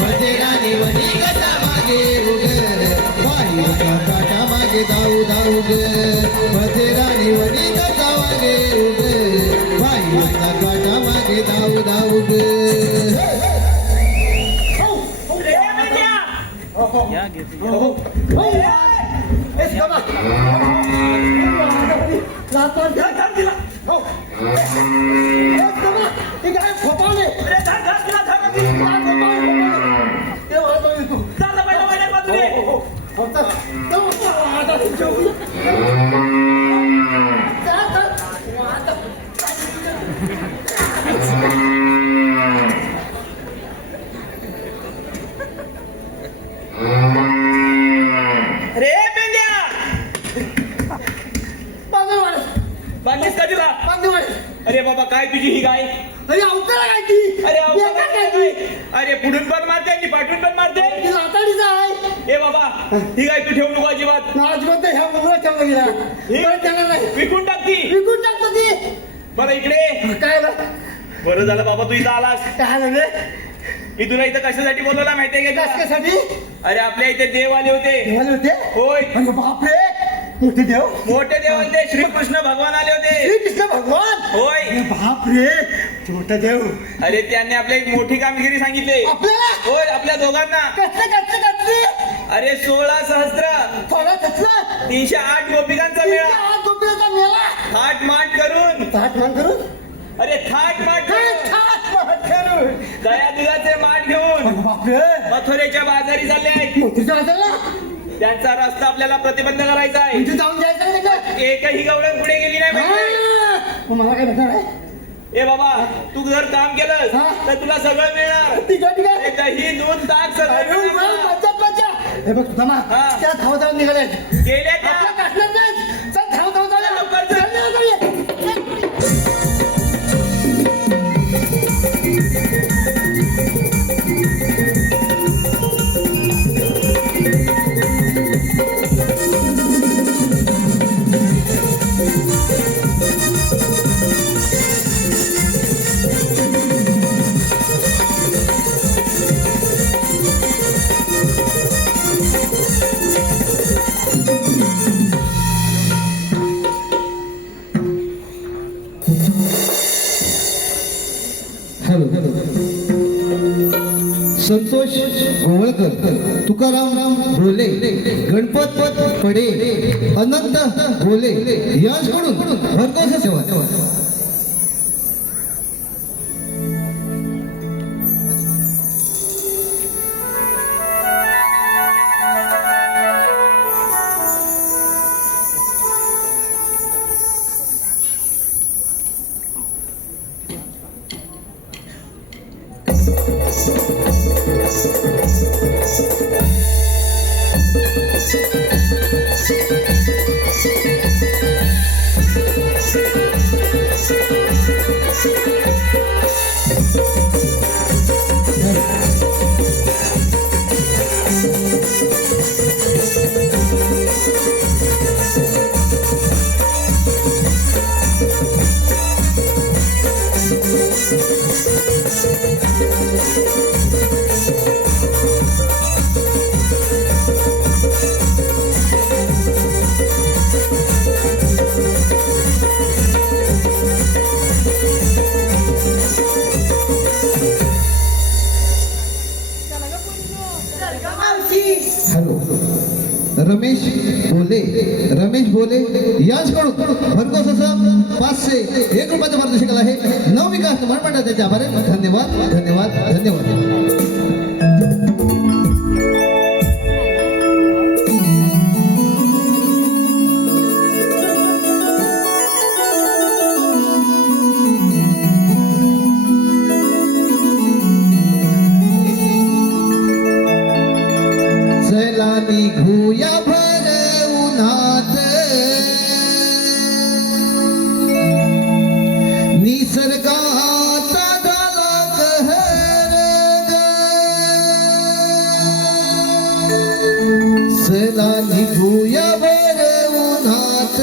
पळते राणी वनी कसा मागे येऊ ग माई गुटका काटा मागे धावू धावू ग पळते राणी वनी कसा मागे येऊ ग माई गुटका काटा मागे धावू धावू ग रे मेंढ्या अरे धर धर तिला धर चाललं पहिलं महिन्यात बाजूने रे मेंढ्या बांधलीस का तिला अरे बाबा काय तुझी ही गाय अरे अवघड आहे काय? अरे पुढून पण मारते आणि पाठून पण मारते ए बाबा ही गाय तू ठेवू नको अजिबात विकून टाकती बरं इकडे बरं झालं बाबा तू इथं आलास मी तुला इथं कशासाठी बोलवला माहितीये का तुला? अरे आपल्या इथे देव आले होते होय मोठे देव मोठे देव आले होते श्रीकृष्ण भगवान आले होते श्रीकृष्ण भगवान होय बाप रे मोठा देव अरे त्यांनी आपल्या एक मोठी कामगिरी सांगितली आपल्याला होय आपल्या दोघांना कसले अरे 16 सहस्त्र थोडा कसला 308 गोपिकांचा मेळा गोपीचा मेला थाट माट करून ताट मान करून अरे थाट माट करून थाट मान करून दया दुधाचे माठ घेऊन बापरे मथुरेच्या बाजारी चालले आहेत मोठीचा वाजला त्यांचा रस्ता आपल्याला प्रतिबंध करायचा आहे इथे जाऊन जायचं नाही का एकही गवळण पुढे गेली नाही पाहिजे. मग मला काय भेटणार आहे ए बाबा तू जर काम केलंस हा. तर तुला सगळं मिळणार ठीक आहे ए, दही दूध ताक सगळं मिळणार. हे बघ तमा हा. त्या धाव धाव निघाले गेले त्या आपल्या काश्मीर नाही चल धाव धाव धाव लवकर चल. हॅलो संतोष गोवळकर तुकाराम भोले गणपत पडे अनंत भोले यांच्याकडून भरघोस सेवा रमेश बोले यांच्याकडून भरघोस असं 501 रुपयाचं पारितोषिक आहे. नवविकास मंडळ त्याचे आभार आहे. धन्यवाद धन्यवाद धन्यवाद. चला निघूया भर उन्हात निसर्गाचा झाला कहर ग. चला निघूया भर उन्हात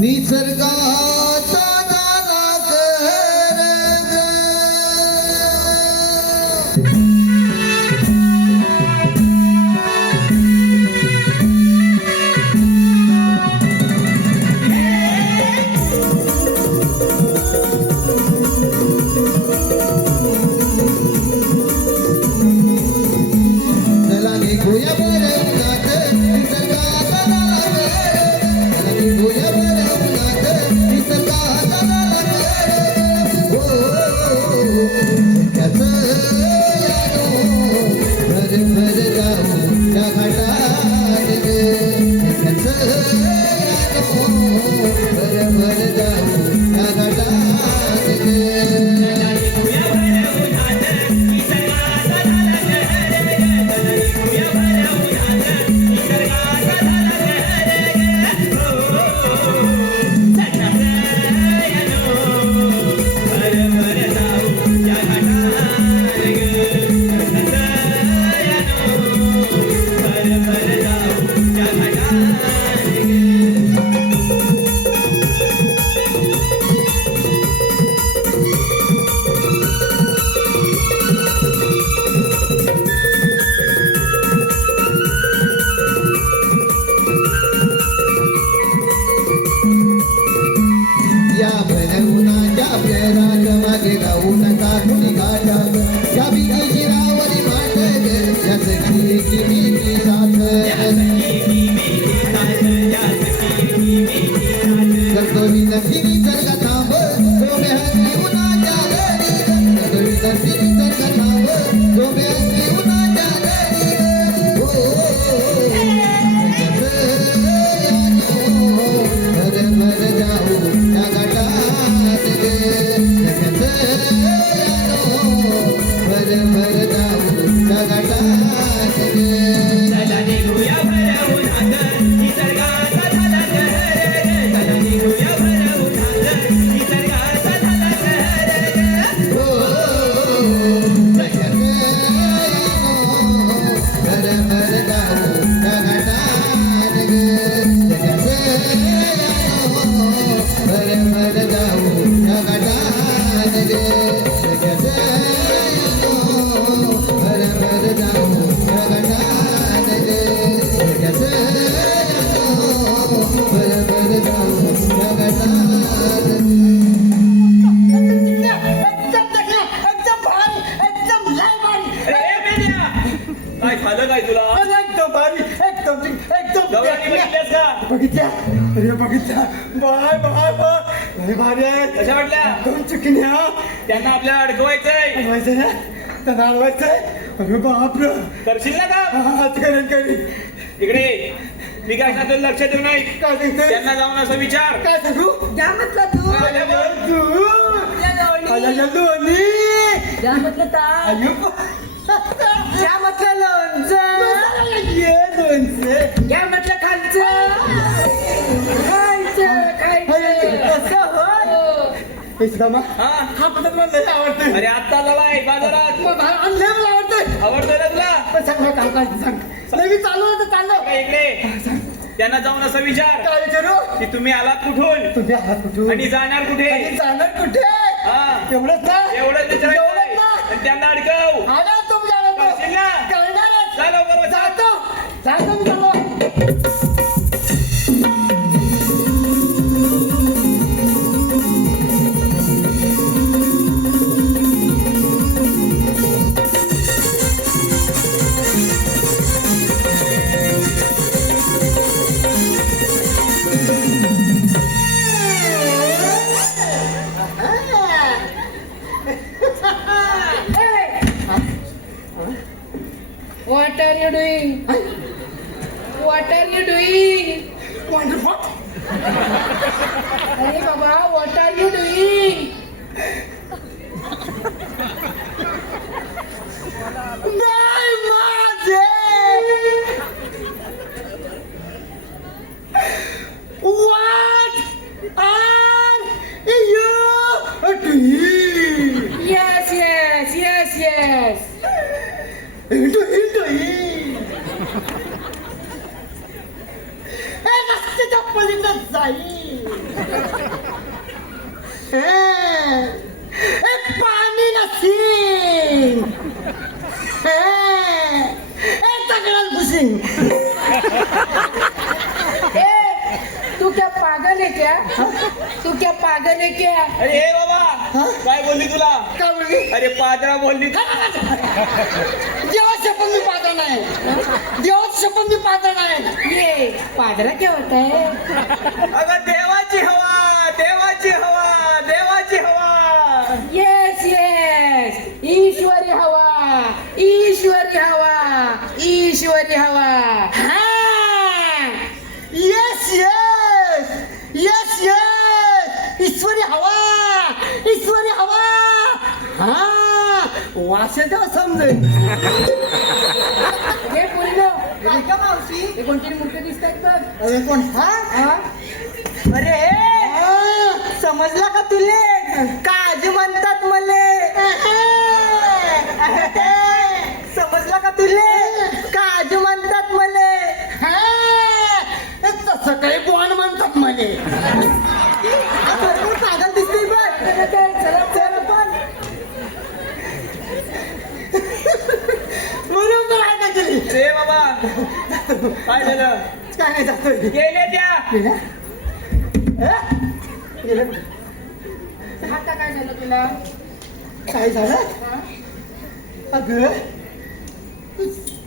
निसर्गाचा झाला कहर ग. चला निघूया बरं उन्हात निसर्गाचा झाला कहर. चला निघूया बरं उन्हात निसर्गाचा झाला कहर. हो, त्याचं यानो भर भर जाऊ त्या घाटात ग. त्याचं यानो भर भर जाऊ त्या घाटात ग. या भरवुनाच्या प्यारात मागे राहू नका कुणी घाटात. या बिगीची रावरी माठ ग. या सखी एकीमेकी साथ. करतो विनंती निसर्ग थांब डोमे हत्ती उन्हाच्या घरी ग. करतो विनंती निसर्ग थांब डोमे हत्ती उन्हाच्या घरी ग. हो, भर भर जाऊ त्या घाटात ग. भर भर जाऊ त्या घाटात ग. चला निघूया भर उन्हात निसर्गाचा झाला कहर. चला निघूया भर उन्हात निसर्गाचा झाला कहर. हो, भर भर जाऊ त्या घाटात ग. भर भर जाऊ त्या घाटात ग. भर भर जाऊ त्या घाटात ग. भर भर जाऊ त्या घाटात ग. एकदम भारी एकदम लय भारी ए, मेल्या! काय झालं काय तुला एकदम भारी एकदम गौरांनी बघितल्यास का बघितल्या अरे बघितल्या बाय बाय बाय लय भारी आहे. कशा वाटल्या 2 चुकण्या त्यांना आपल्याला अडकवायचंय अडवायचं ना त्यांना अडवायचंय. अरे बापरे करशील ना का आज करेन करी इकडे मी काय सांगतो लक्ष देऊ नाही काय सांगतोय त्यांना जाऊन असं विचार काय सांगू द्या म्हटलं तू आल्या बघ. तू आपल्या आल्या जवळ दोन्ही द्या म्हटलं ताक. आयु द्या म्हटलं लोणचं. ये दोनशे द्या म्हटलं खालचं. खायचं कसं होय इस्लामा हा हा पदार्थ मला लय आवडतोय. अरे आत्ता झालाय बाजारात मग आणलंय मला आवडतोय. आवडतोय ना तुला पण सांग मला काम काय ते सांग. नाही मी चालू आहे तर चाललो. काय इकडे त्यांना जाऊन असं विचार काय विचारू की तुम्ही आलात कुठून तुम्ही आहात कुठून आणि जाणार कुठे आणि जाणार कुठे हा एवढंच ना एवढंच विचारायचं एवढंच ना आणि त्यांना अडकव आला तुम जाणार करशील ना? करणारच जा लवकर, जा. जातो मी चाललो. आकाशाच्या पलीकडे जाईल. पाणी नसीन तगडात घुसीन. तू क्या पागल है क्या? तू क्या पागल है क्या? अरे हे बाबा काय बोलली तुला? काय बोलली? अरे पादरा बोलली. देवाची शपथ मी पाहता नाही. देवाची शपथ मी पाहता नाही. ये पादरा क्या होता है? अगं देवाची हवा, देवाची हवा, देवाची हवा. येस येस, ईश्वरी हवा, ईश्वरी हवा, ईश्वरी हवा. येस येस येस येस ईश्वरी हवा, ईश्वरी हवा. हा वाशेचा समजेल. हे बोललो काय का मावशी? हे कोणतरी मूर्ती दिसतात बघ. अरे कोण? हा अरे समजला का तुले? काजी म्हणतात मले. समजला का तुले? काजू म्हणतात मले. तसं काही बॉन्ड म्हणतात मले. बरोबर पागल दिसते बघ. चला चल पण बरोबर आहे का तुझी? रे बाबा काय झालं? काय नाही जातोय. गेले त्या. गेलं? आता काय झालं तुला? काय झालं? हा? अगं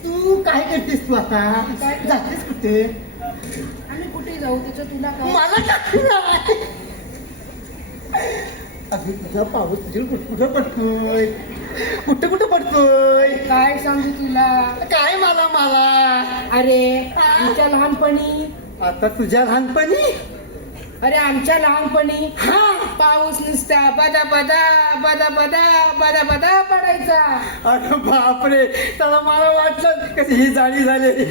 तू काय करतेस तू आता? काय? जातेस कुठे? आम्ही कुठे जाऊ त्याचं तुला काय? मला टाकू नाही. अगं तुझा पाऊस तुझ्या कुठं पडतोय? कुठं कुठं पडतोय? काय सांगू तुला? काय मला मला अरे आमच्या लहानपणी, आता तुझ्या लहानपणी अरे आमच्या लहानपणी हा पाऊस नुसता बदा बदा बदा बदा बदा बदा पडायचा. अगं बापरे, त्याला मला वाटलं कशी ही जाळी झाली.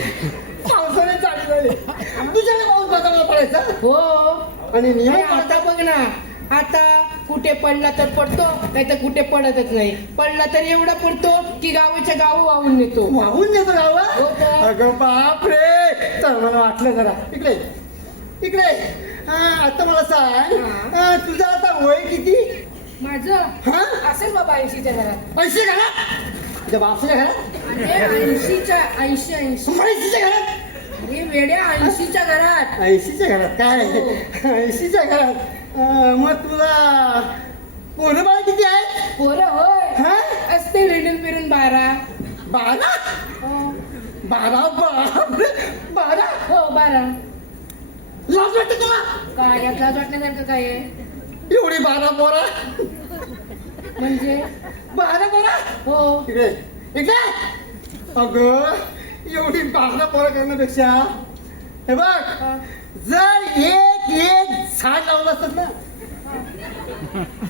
पावसाने जाळी झाली. तुझ्याला पाऊस बघायला पडायचा. हो आणि नियम अरे आता बघ ना, आता कुठे पडला तर पडतो, नाही तर कुठे पडतच नाही. पडला तर एवढा पडतो की गावाच्या गाव वाहून नेतो. वाहून देतो हो गावा. तर. अगं बापरे, तर मला वाटलं जरा इकडे इकडे. हा आता मला सांग, तुझं आता वय किती? माझं हा असेल बाबा 80च्या घरात. 80 घरात? तुझ्या बापच्या घरात? अरे 80च्या 80 80 80च्या घरात? अरे वेड्या 80च्या घरात. 80च्या घरात काय? हो. 80च्या घरात. मग तुला पोरं बाळ किती आहे? पोरं होय हा? असते हिंडून फिरून 12. 12? हो 12 बापरे, 12? हो 12. लाज वाटते तुला? काय यात लाज वाटण्यासारखं काय आहे? एवढी 12 पोरं? म्हणजे 12 पोरं? हो इकडे इकडे. अगं एवढी 12 पोरं करण्यापेक्षा हे बघ, जर एक झाड लावलं असत ना,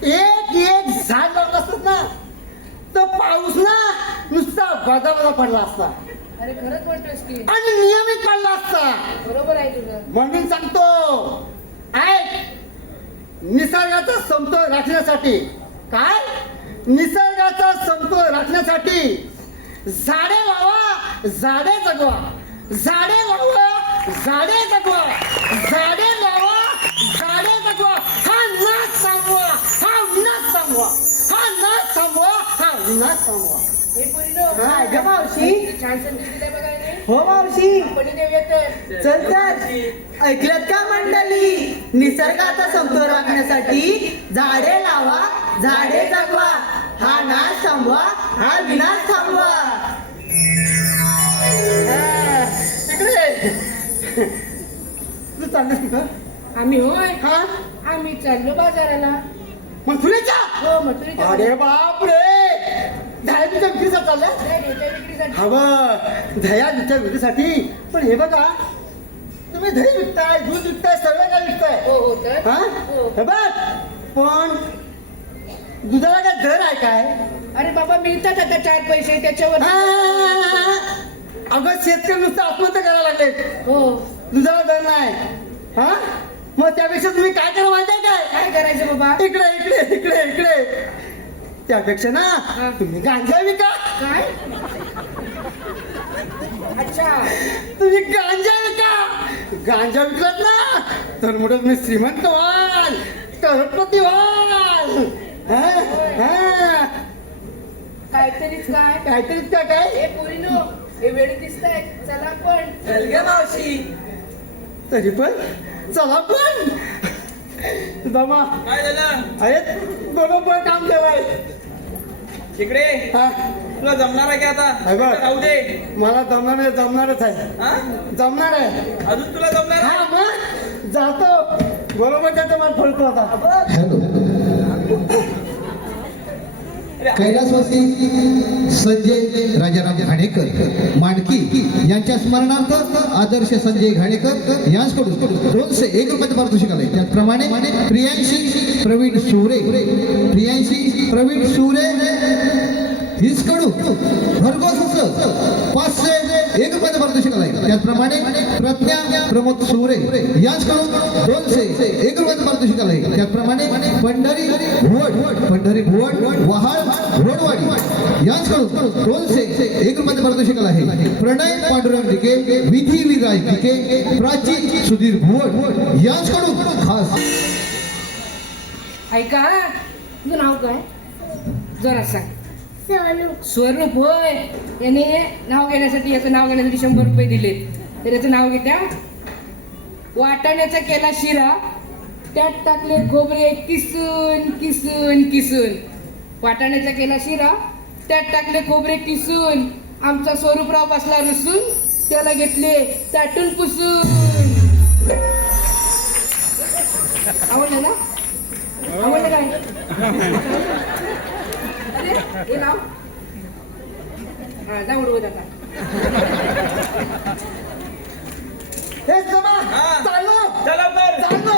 एक झाड लावलं असत ना, तर पाऊस ना नुसता बदा बदा पडला असता अरे खरंच म्हणतोस की? आणि नियमित पडला असता. बरोबर आहे तुझं. म्हणून सांगतो, ऐक, निसर्गाचा समतोल राखण्यासाठी, काय निसर्गाचा समतोल राखण्यासाठी झाडे लावा, झाडे जगवा. झाडे लावा, झाडे जगवा. झाडे लावा, झाडे जगवा. हा नाच थांबवा, हा विनाश थांबवा. हा नाच थांबवा, हा विनाश थांबवा. हे बोललो हा, ग मावशी. छान संदेश दिलाय बघा याने. हो मावशी. आपण इथे येतोय. चल तर ऐकलत का मंडळी? निसर्गाचा समतोल राखण्यासाठी झाडे लावा, झाडे जगवा. हा नाश थांबवा, हा विनाश थांबवा. इकडे तू चाललीस तिथं? आम्ही होय हा आम्ही चाललो बाजाराला. मथुरेच्या? हो मथुरेच्या. अरे बापरे, दह्याच्या विक्रीसाठी चालल्या? रेच्या विक्रीसाठी. हवं दह्याच्या विक्रीसाठी. पण हे बघा, तुम्ही दही विकताय, दूध विकताय, सगळं काय विकताय. हो हो तर हा? हो. हे बघ, पण दुधाला काय दर आहे काय? अरे बाबा मिळतात आता 4 पैसे त्याच्यावर. अगं शेतकरी नुसतं आत्महत्या करायला लागले. हो दुधाला दर नाही. हा मग त्यापेक्षा तुम्ही काय करा माहितीये काय? काय करायचं बाबा? इकडे इकडे इकडे इकडे. त्यापेक्षा ना हा. तुम्ही गांजा विका. काय? अच्छा तुम्ही गांजा विका. गांजा विकलात ना तर मोठं मी श्रीमंत व्हाल, करोडपती व्हाल. हा, हा. काहीतरीच काय काहीतरीच का काय हे पोरीनो हे वेळ दिसतंय चला पण चल गे मावशी. तरी पण चला पण दमा काय झालं अरे बरोबर काम केलंय. इकडे हा, तुला जमणार आहे की आता आहे बघ. राहू दे. मला जमणार म्हणजे जमणारच आहे, हा जमणार आहे. अजून तुला जमणार आहे? हा मग जातो बरोबर त्याचं मला फळतो आता. कैलासवासी संजय राजाराम घाणेकर मांडकी यांच्या स्मरणार्थ आदर्श संजय घाणेकर यांच्याकडून 201 रुपयाचं पारितोषिक आलंय. त्याचप्रमाणे प्रियांशी प्रवीण सुरे हिचकडून भरघोस असं 501 रुपयाचं पारितोषिक आलंय. त्याचप्रमाणे प्रज्ञा प्रमोद सुरे यांच्याकडून 201 रुपयाचं पारितोषिक आलंय. त्याचप्रमाणे पंढरी भुवड वहाळ रोडवाडी यांच्याकडून 201 रुपयाचं पारितोषिक आलं आहे. प्रणय पांडुरंग डिके, विधी विराज डिके, प्राची सुधीर भुवड यांच्याकडून खास. ऐका तुझं नाव काय जरा सांग. स्वरूप होय. याने नाव घेण्यासाठी याचं नाव घेण्यासाठी 100 रुपये दिले. तर याचं नाव घेत्या. वाटाण्याचा केला शिरा, त्यात टाकले खोबरे किसून किसून किसून. वाटाण्याचा केला शिरा, त्यात टाकले खोबरे किसून. आमचा स्वरूपराव बसला रुसून, त्याला घेतले चाटून पुसून. आवडलं ना? आवडलं काय? अरे हे नाव हा जा उडवत आता. हे जमा हा. चाललो चला तर. चाललो.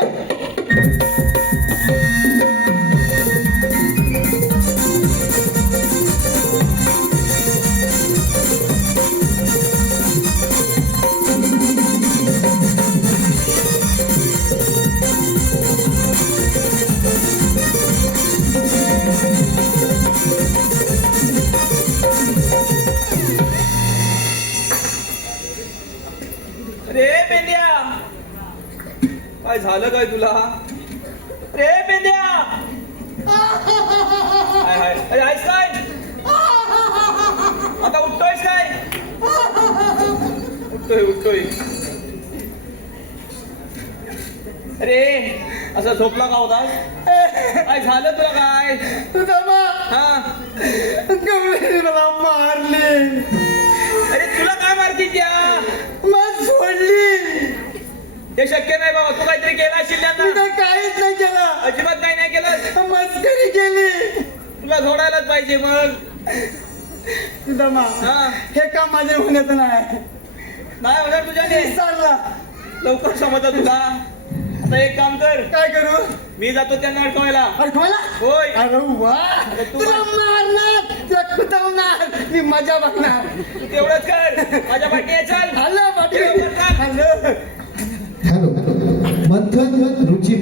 रे पेंड्या काय झालं काय तुला रे पेंड्या हाय हाय अरे आहेस काय आता उठतोयस काय उठतोय अरे असं झोपला का होतास काय झालं तुला काय जमा हा गवळीने मला मारले. अरे तुला काय मारती त्या मग सोडली. हे शक्य नाही बाबा तू काहीतरी केलं असेल त्यांना तिथं काहीच नाही केलं, अजिबात काही नाही केलं मस्करी केली. तुला झोडायलाच पाहिजे मग दमा हा हे काम माझ्या होण्याचं नाही. नाही होणार तुझ्याने चालला लवकर समजा तुला आता एक काम कर काय करू? मी जातो त्यांना अडकवायला अडकवायला? होय अरे वा तू तुला मारणार, तुला कुटवणार, मी मजा बघणार. तू तेवढंच कर माझ्या पाठी चल हॅलो पाटील, लवकर चाल. हॅलो. हॅलो मंथन रुची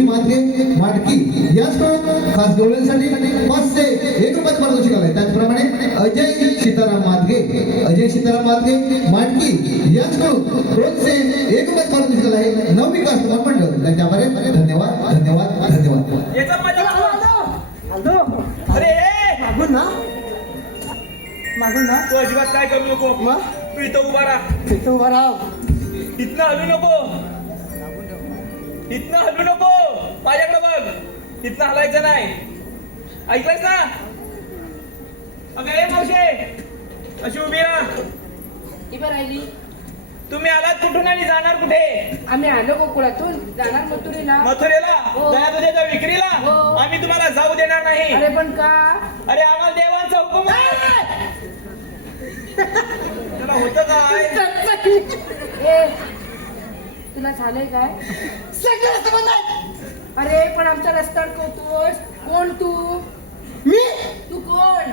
माधगे मांडकी यांच्याकडून खास गवळींसाठी 501 रुपयाचं पारितोषिक आलंय. त्याचप्रमाणे अजय सीताराम माधगे मांडकी यांच्याकडून 201 रुपयाचं पारितोषिक आलं आहे. नवविकास मंडळ त्यांच्या आभारी. धन्यवाद. याचा माझ्या हॅलो अरे ए! मागून ना तू अजिबात काय करू नको मग तू इथं उभा राहा तिथं उभा राहा. इथनं हलू नको माझ्याकडे बघ इथनं हलायचं नाही ऐकलंस ना अगं ए मावशे अशी उभी राहा ती बरं राहिली. तुम्ही आलात कुठून आणि जाणार कुठे आम्ही आलो गोकुळातून जाणार मथुरेला. मथुरेला हो. दया तुझ्या विक्रीला हो. आम्ही तुम्हाला जाऊ देणार नाही अरे पण का? अरे आम्हाला देवांचा हुकूम आहे. तुला होतं काय ए तुला झालंय काय? सगळं समजलं. अरे पण आमचा रस्ता अडकवतोस. कोण तू? मी तू कोण?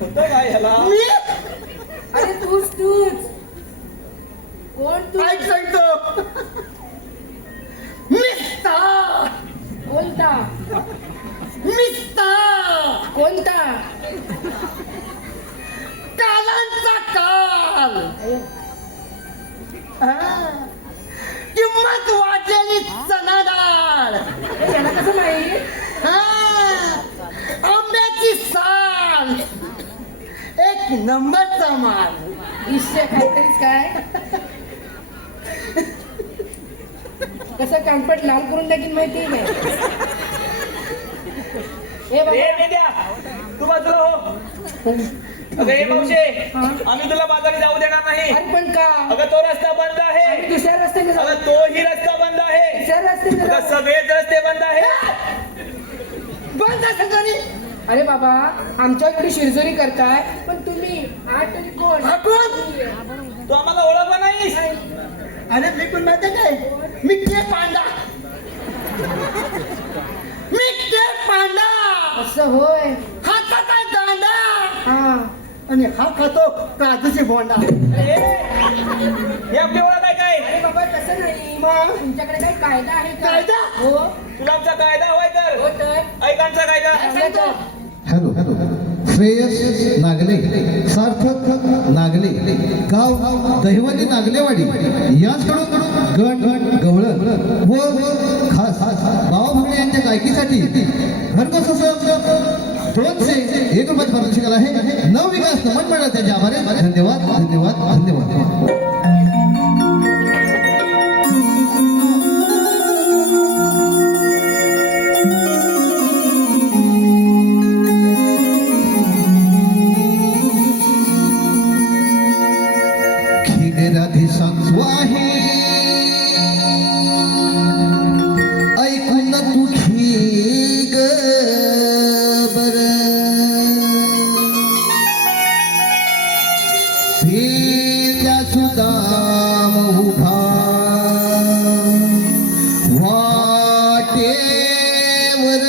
होतं काय ह्याला मी अरे तूच कोण तू? ऐक सांगतो. मिस्ता कोणता? मिस्ता कोणता? कालांचा काल. किंमत वाढलेली चणा डाळ, हे याला कसं नाही आंब्याची साल, एक नंबरचा माल. विषय काहीतरीच काय कसं कानपट लाल करून टाकीन माहिती नाही. हे बाबा ए मेंढ्या, तू बाजूला हो. अगं हे मावशे, आम्ही तुला बाजारी जाऊ देणार नाही. अरे पण का अगं तो रस्ता बंद आहे. आम्ही दुसऱ्या रस्त्याने जाऊ. अगं तोही रस्ता बंद आहे. दुसऱ्या रस्त्याने अगं जाऊ. सगळेच रस्ते बंद आहे. बंद असं तरी अरे बाबा आमच्याकडे शिरजोरी करताय पण तुम्ही हा तरी कोण हा कोण? तू आम्हाला ओळखला नाहीस. अरे मी पण माहिती काय, मिठे पांडा, मिठे पांडा, असं होय. हातात काय दांडा हा आणि हा खातो काजूची बोंडा. हे आपली ओळख आहे काय? अरे बाबा तसं नाही मग तुमच्याकडे काही कायदा आहे का? कायदा? हो तुला आमचा कायदा हवाय हो तर तर ऐक आमचा कायदा. सांगतो. हॅलो श्रेयस नागले, सार्थक नागले, गाव दहिवली नागलेवाडी याचकडून गण गवळण व खास बाबा भागडे यांच्या गायकीसाठी घरपोच असं 201 रुपयात पारितोषिक आहे. नवविकास नमन मंडळ त्यांचे आभार आहे. धन्यवाद धन्यवाद धन्यवाद. राधे सांगतो आहे ऐकून तू घे ग बर फिरल्या सुदाम उभा वाटेवर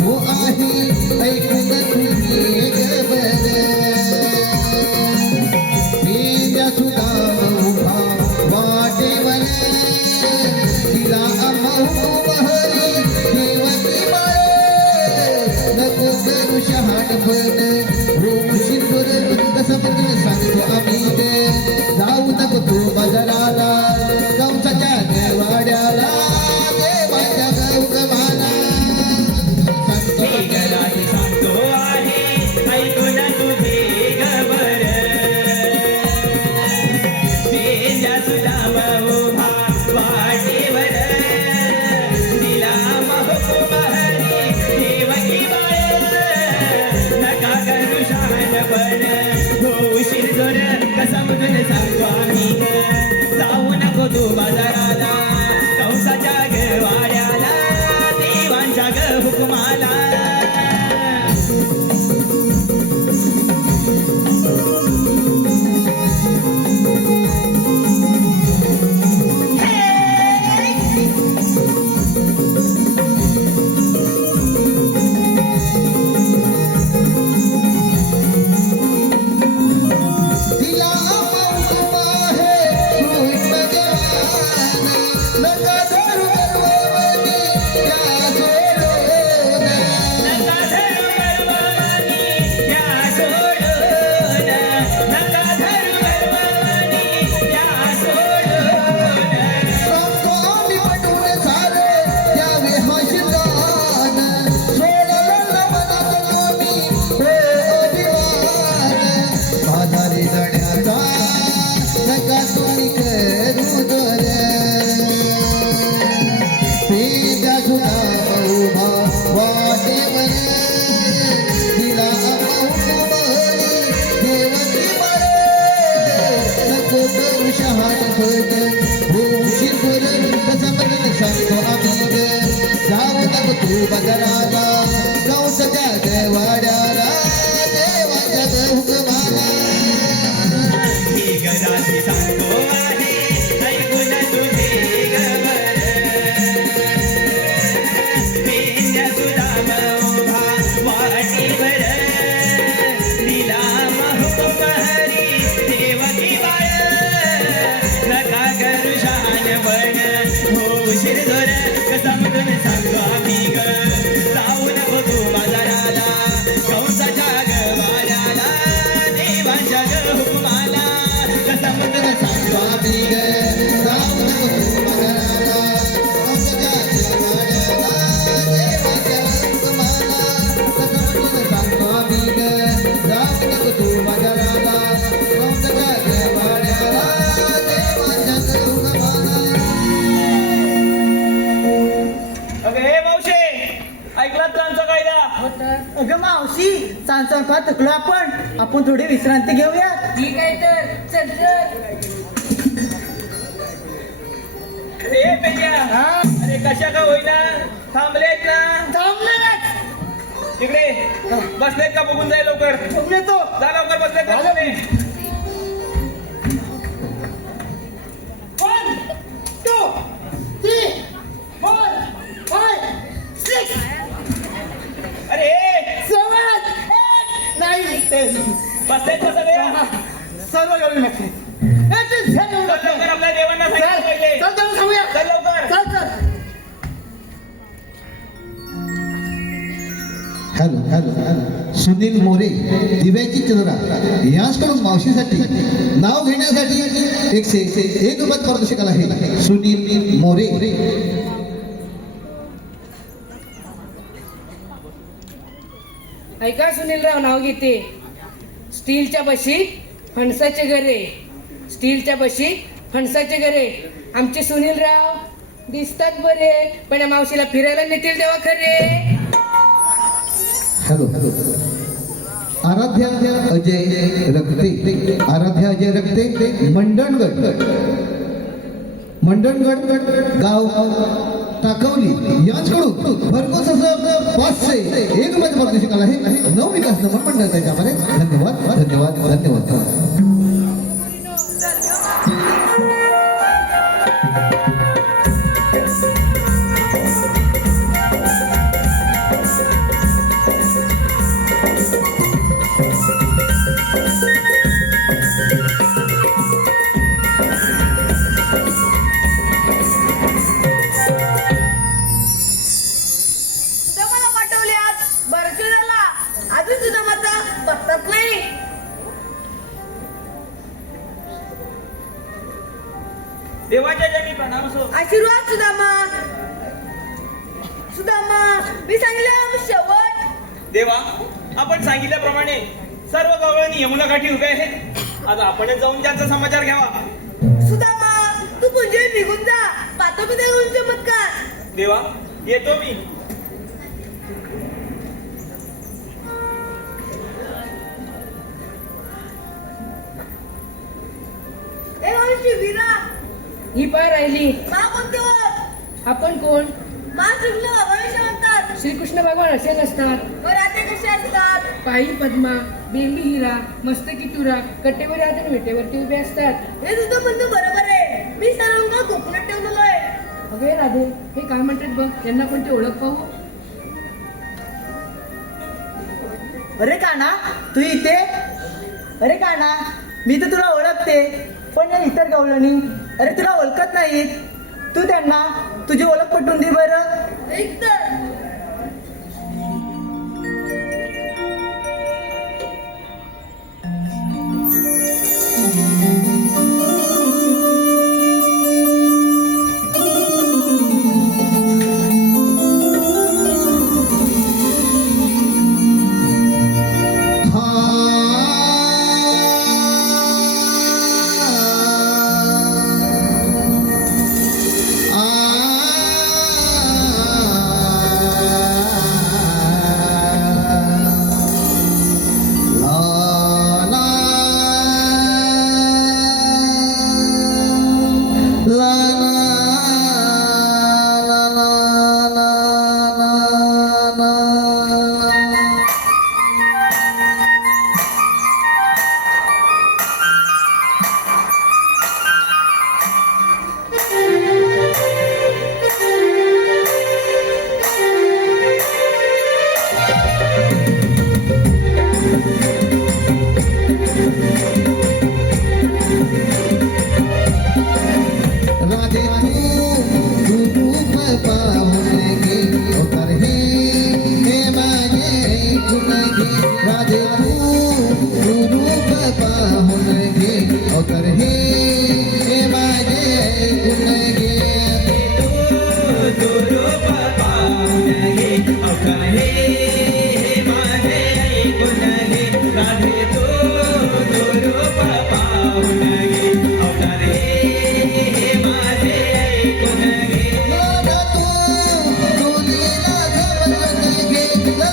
तो आहे ऐकून तुम्ही गबर मेल्या सुद्धा उभा वाटेवर तिला अमाऊ बहरी देवती बाळ नको करू शहाणपण होऊ शिरभर कसं बदल सांगतो आम्ही जाऊ नको तू बाजाराला कंसाच्या वाड्याला देवाच्या गौगमाला घरात सांगतो आहे ऐकून तुझे गबर मेल्या सुद्धा उभा वाटेवर दिला महबूबहरी देवकी बाळ नका करू शहाणपण होऊ शिरजोर समजून सांगतो आम्ही जाऊ नको तू बाजाराला कंसाच्या वाड्याला देवांच्या हुकुमाला तिला अमाऊ आहे कृष्ण जवान नका धरू गर्वमती त्या सोडून नका धरू गर्वमती त्या सोडून नका धरू गर्वमती त्या सोडून सांगतो आम्ही पटवून सारे द्यावे हसदान सोडलं मनात आम्ही हो अभिमान बाजारी जाण्याचा नका तुम्ही करू दोर पेजा सुद्धा उभा वाटेवर तिला अमाऊ बहरी देवती बाळ नको करू शहाणपण होऊ शिरभर कसं बदल सांगतो आम्ही जाऊ नको तू बाजाराला कंसाच्या देवाड्याला देवाच्या हुकमाला घरात सांगतो आहे ऐकून तुझे गबर होतात? अगं मावशी सांग फार थकलो आपण थोडी विश्रांती घेऊया. ठीक आहे तर चल चल. अरे पेंड्या, हा अरे कशा का होईना थांबलेत ना थांबलेच तिकडे बसलेत का बघून जाईल लवकर. बघून येतो. जा लवकर बसलेत का झालं. तुम्ही? 1 2 3 4 5 6 अरे 7 8 9 10 बसलेत का सगळे? सर्व येऊन नसले. चल लवकर आपल्या देवांना सांगितलं पाहिजे. चल जाऊन सांगूया. चल लवकर. चल hello hello hello. Sunil More दिव्याची चंद्रा याचकडून मावशीसाठी नाव घेण्यासाठी 101 रुपयात पारितोषिक आहे. सुनील मोरे. ऐका सुनीलराव नाव घेते. स्टीलच्या बशीत फणसाचे घरे, स्टीलच्या बशीत फणसाचे घरे. आमचे सुनीलराव दिसतात बरे, पण या मावशीला फिरायला नेतील तेव्हा खरे. Hello hello. आराध्या अजय रक्ते, आराध्या अजय रक्ते मंडणगड, मंडणगड गाव टाकवली यांच्याकडून भरघोस असं 501 रुपयाचं पारितोषिक आहे. नवविकास नमन मंडळ त्याच्यामध्ये. धन्यवाद धन्यवाद धन्यवाद. सुदामाला पाठवल्यात बरं झाला. अजून सुदामाचा पत्ताच नाही. देवाच्या जनी प्रणाम असो. आशीर्वाद सुदामा. सुदामा मी सांगितलं शेवट. देवा आपण सांगितल्याप्रमाणे सर्व गवळणी यमुना काठी उभे आहेत. आज आपणच जाऊन त्यांचा समाचार घ्यावा. सुदामा तू पुंजे निघून जा. पातो देऊन चमत्कार. देवा येतो मी. ए मावशी वीरा ही पाय राहिली. मा कोणते वर? आपण कोण? मा श्रीकृष्ण भगवान म्हणतात. श्रीकृष्ण भगवान असे नसतात. व राधे कसे असतात? पायी पद्मा, बेंबी हिरा, मस्तकी तुरा, कटेवर आणि वेटेवरती उभे असतात. हे तुझं म्हणणं बरोबर आहे. मी सर्वांना कोकणात ठेवलेलो आहे. अगे राधे हे काय म्हणतात बघ, त्यांना कोणती ओळख पाहू. अरे काना तू इथे. अरे काना मी तर तुला ओळखते, पण या इतर गवळणी अरे तुला ओळखत नाहीत. तू त्यांना तुझी ओळख पटवून दे बरं. एक तर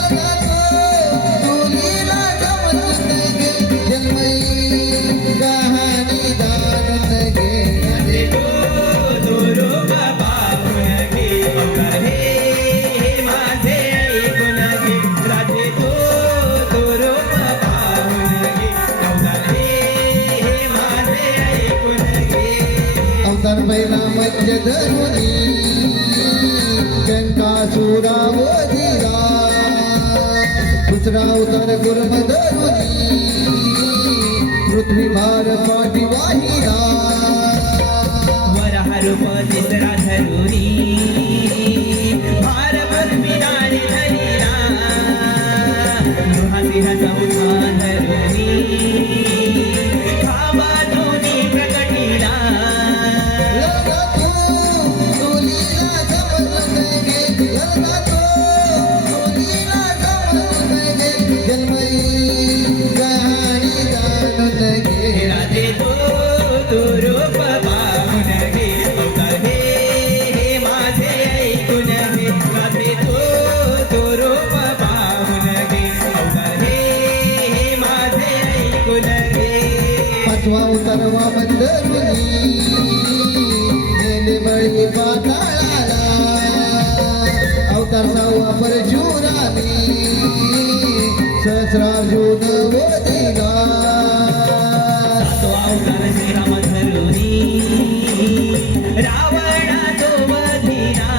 La तिसरा अवतार गुरुम धरुनी पृथ्वी भार पाठी वाहिला वराह रूप तिसरा धरुनी भार पद्मिनाने धरिला गृहसिंह चौथा धरुनी खाबा दोन्ही प्रकटिला लगा तू तुलीला जमत गे लगा तू तुलीला जमत गे जन्मई कहाणी जाणून गे राधे तो रूप पाहून घे अवतार हे माझे ऐकून घे राधे तो रूप पाहून घे अवतार हे माझे ऐकून घे पाचवा अवतार वामन धरुनी नेले बळी पाताळाला अवतार सहावा परशुरामी सहस्रार्जुन वदिला सातवा अवतार श्रीराम धरुनी रावणा तो वधिला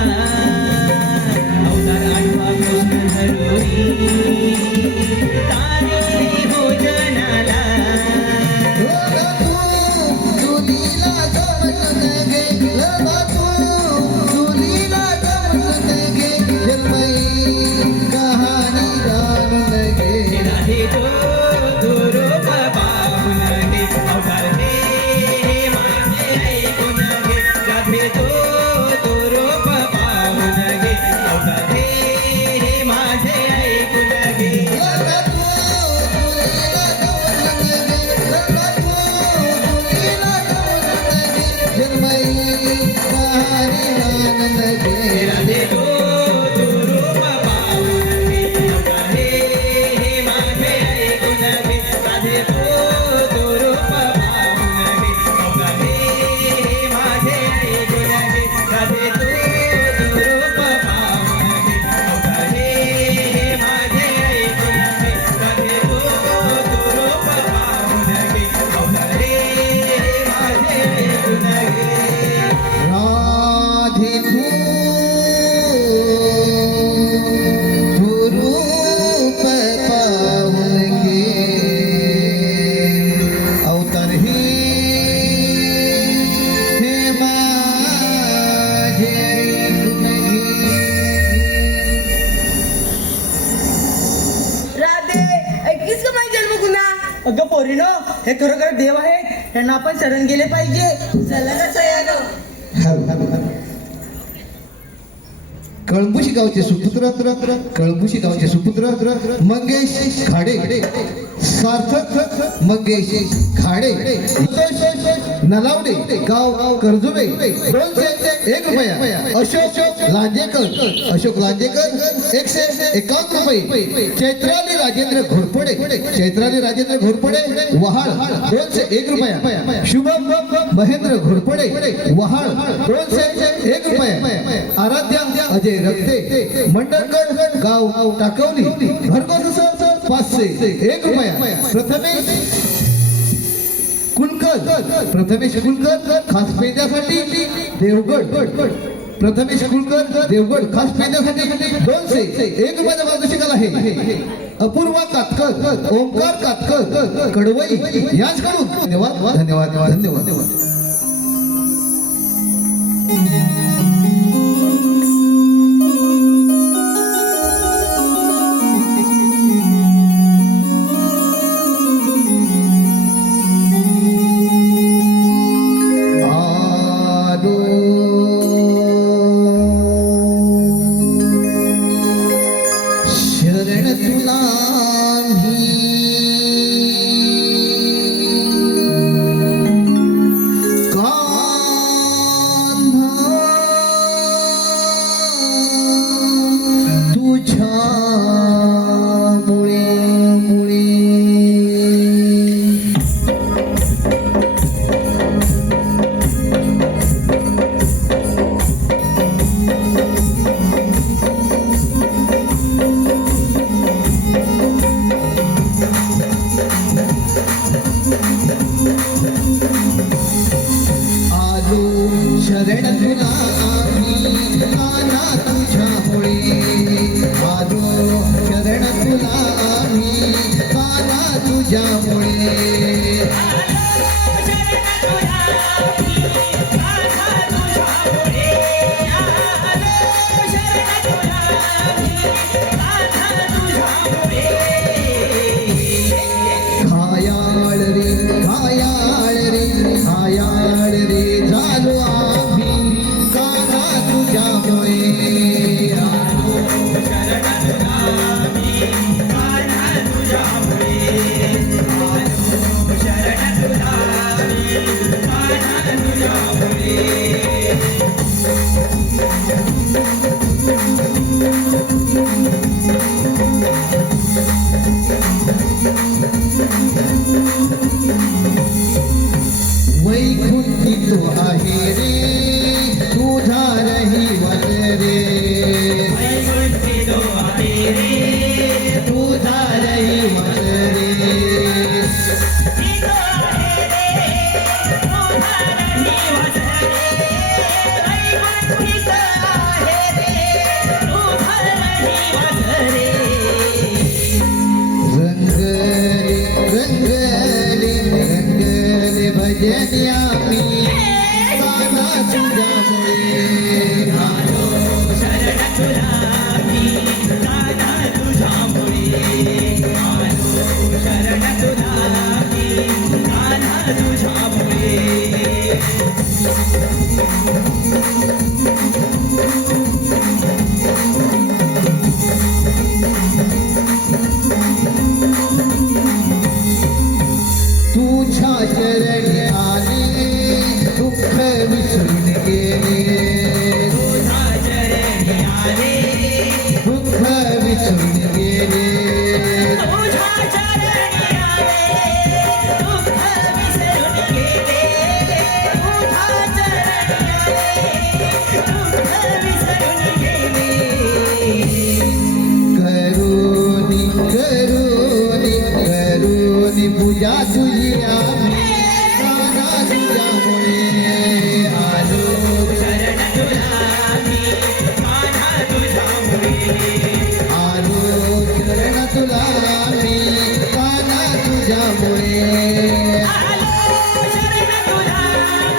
अवतार आठवा कृष्ण धरुनी तारे भोजनाला लगा तू तुलीला जमत गे लगा तू तुलीला जमत गे जन्मई कहाणी जाणून गे राधे तो रूप पाहून घे अवतार हे माझे ऐकून घे राधे तो रूप पाहून घे अवतार हे माझे ऐकून घे लगा तू तुलीला जमत गे लगा तू तुलीला जमत गे जन्मई कहाणी जाणून गे राधे तो रूप पाहून घे अवतार हे माझे ऐकून घे राधे तो रूप पाहून घे अवतार हे माझे ऐकून घे राधे तो रूप पाहून घे अवतार हे माझे ऐकून घे राधे तो रूप पाहून घे अवतार हे माझे ऐकून घे राधे तू रूप पाहून घे अवतार हे माझे ऐकून घे राधे ऐकलीस का माझी जन्मगुन्हा अगं पोरीनो हे खरोखर देव आहेत त्यांना आपण शरण गेले पाहिजे. चला ना सयानो कळंबुशी गावचे सुपुत्र मंगेश खाडे सार्थक मंगेश खाडे नलावडे गाव कर्जुबे 201 रुपया अशोक लांजेकर 151 रुपये चैत्राली राजेंद्र घोरपडे वहाळ 201 रुपया शुभम महेंद्र घोरपडे वहाळ 201 रुपया आराध्या अजय रक्ते मंडळकर गाव टाकवली घरगोत 501 रुपया प्रथमेश कुलकर खास पेंद्यासाठी देवगड खास पेंद्यासाठी 201 रुपयाचा पारितोषिक आहे. अपूर्वा कातकर ओंकार कातकर कडवई याचकडून धन्यवाद. शरण तुला सजनी आम्ही काना तुझ्यामुळे आलो शरण तुला मी काना तुझ्यामुळे आलो शरण तुला मी काना तुझ्यामुळे तुझ्या चरणी आले दुःख विसरून गेले तुझा चरणी आले दुःख विसरून गेले तुझा चरणी आले दुःख विसरून गेले तुझा चरणी आले दुःख विसरून गेले करुणी करुणी करुणी पूजा तुझी आम्ही काना तुझ्यामुळे आलो शरण तुला मी कान्हा तुझ्यामुळे आलो चरण तुला मी काना तुझ्यामुळे आलो शरण तुला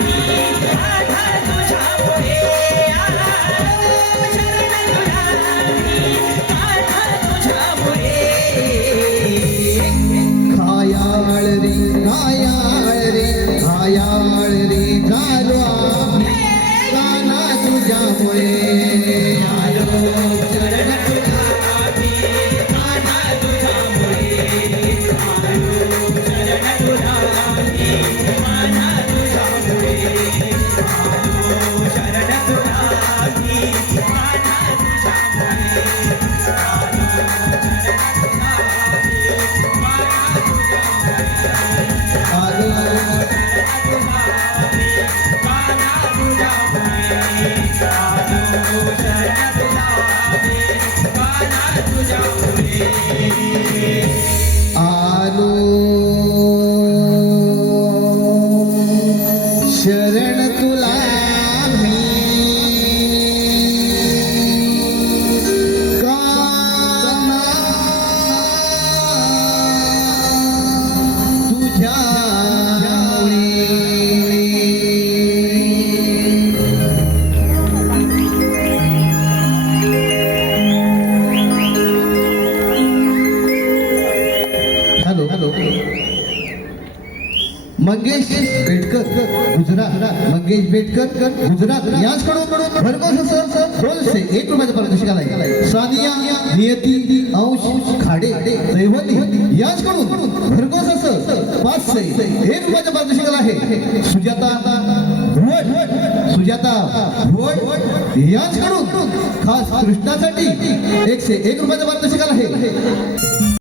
मी कान्हा तुझ्यामुळे आलो शरण तुला मी कान्हा तुझ्यामुळे घायाळ रे झालो आम्ही काना तुझ्यामुळे आलो शरण तुला मी कान्हा तुझ्यामुळे आलो शरण तुला मी कान्हा तुझ्यामुळे आलो शरण तुला मी कान्हा तुझ्यामुळे आलो शरण तुला मी काना तुझ्यामुळे हॅलो मंगेश बेटकर गुजरात मंगेश बेटकर गुजरात याचकडून भरघोस असं 201 रुपयाचं पारितोषिक आलंय सानिया नियती अंश खाडे दैवती याचकडून भरघोस असं 501 रुपयाचं पारितोषिक आलं आहे सुजाता भुवड याचकडून खास कृष्णासाठी 101 रुपयाचं पारितोषिक आलं आहे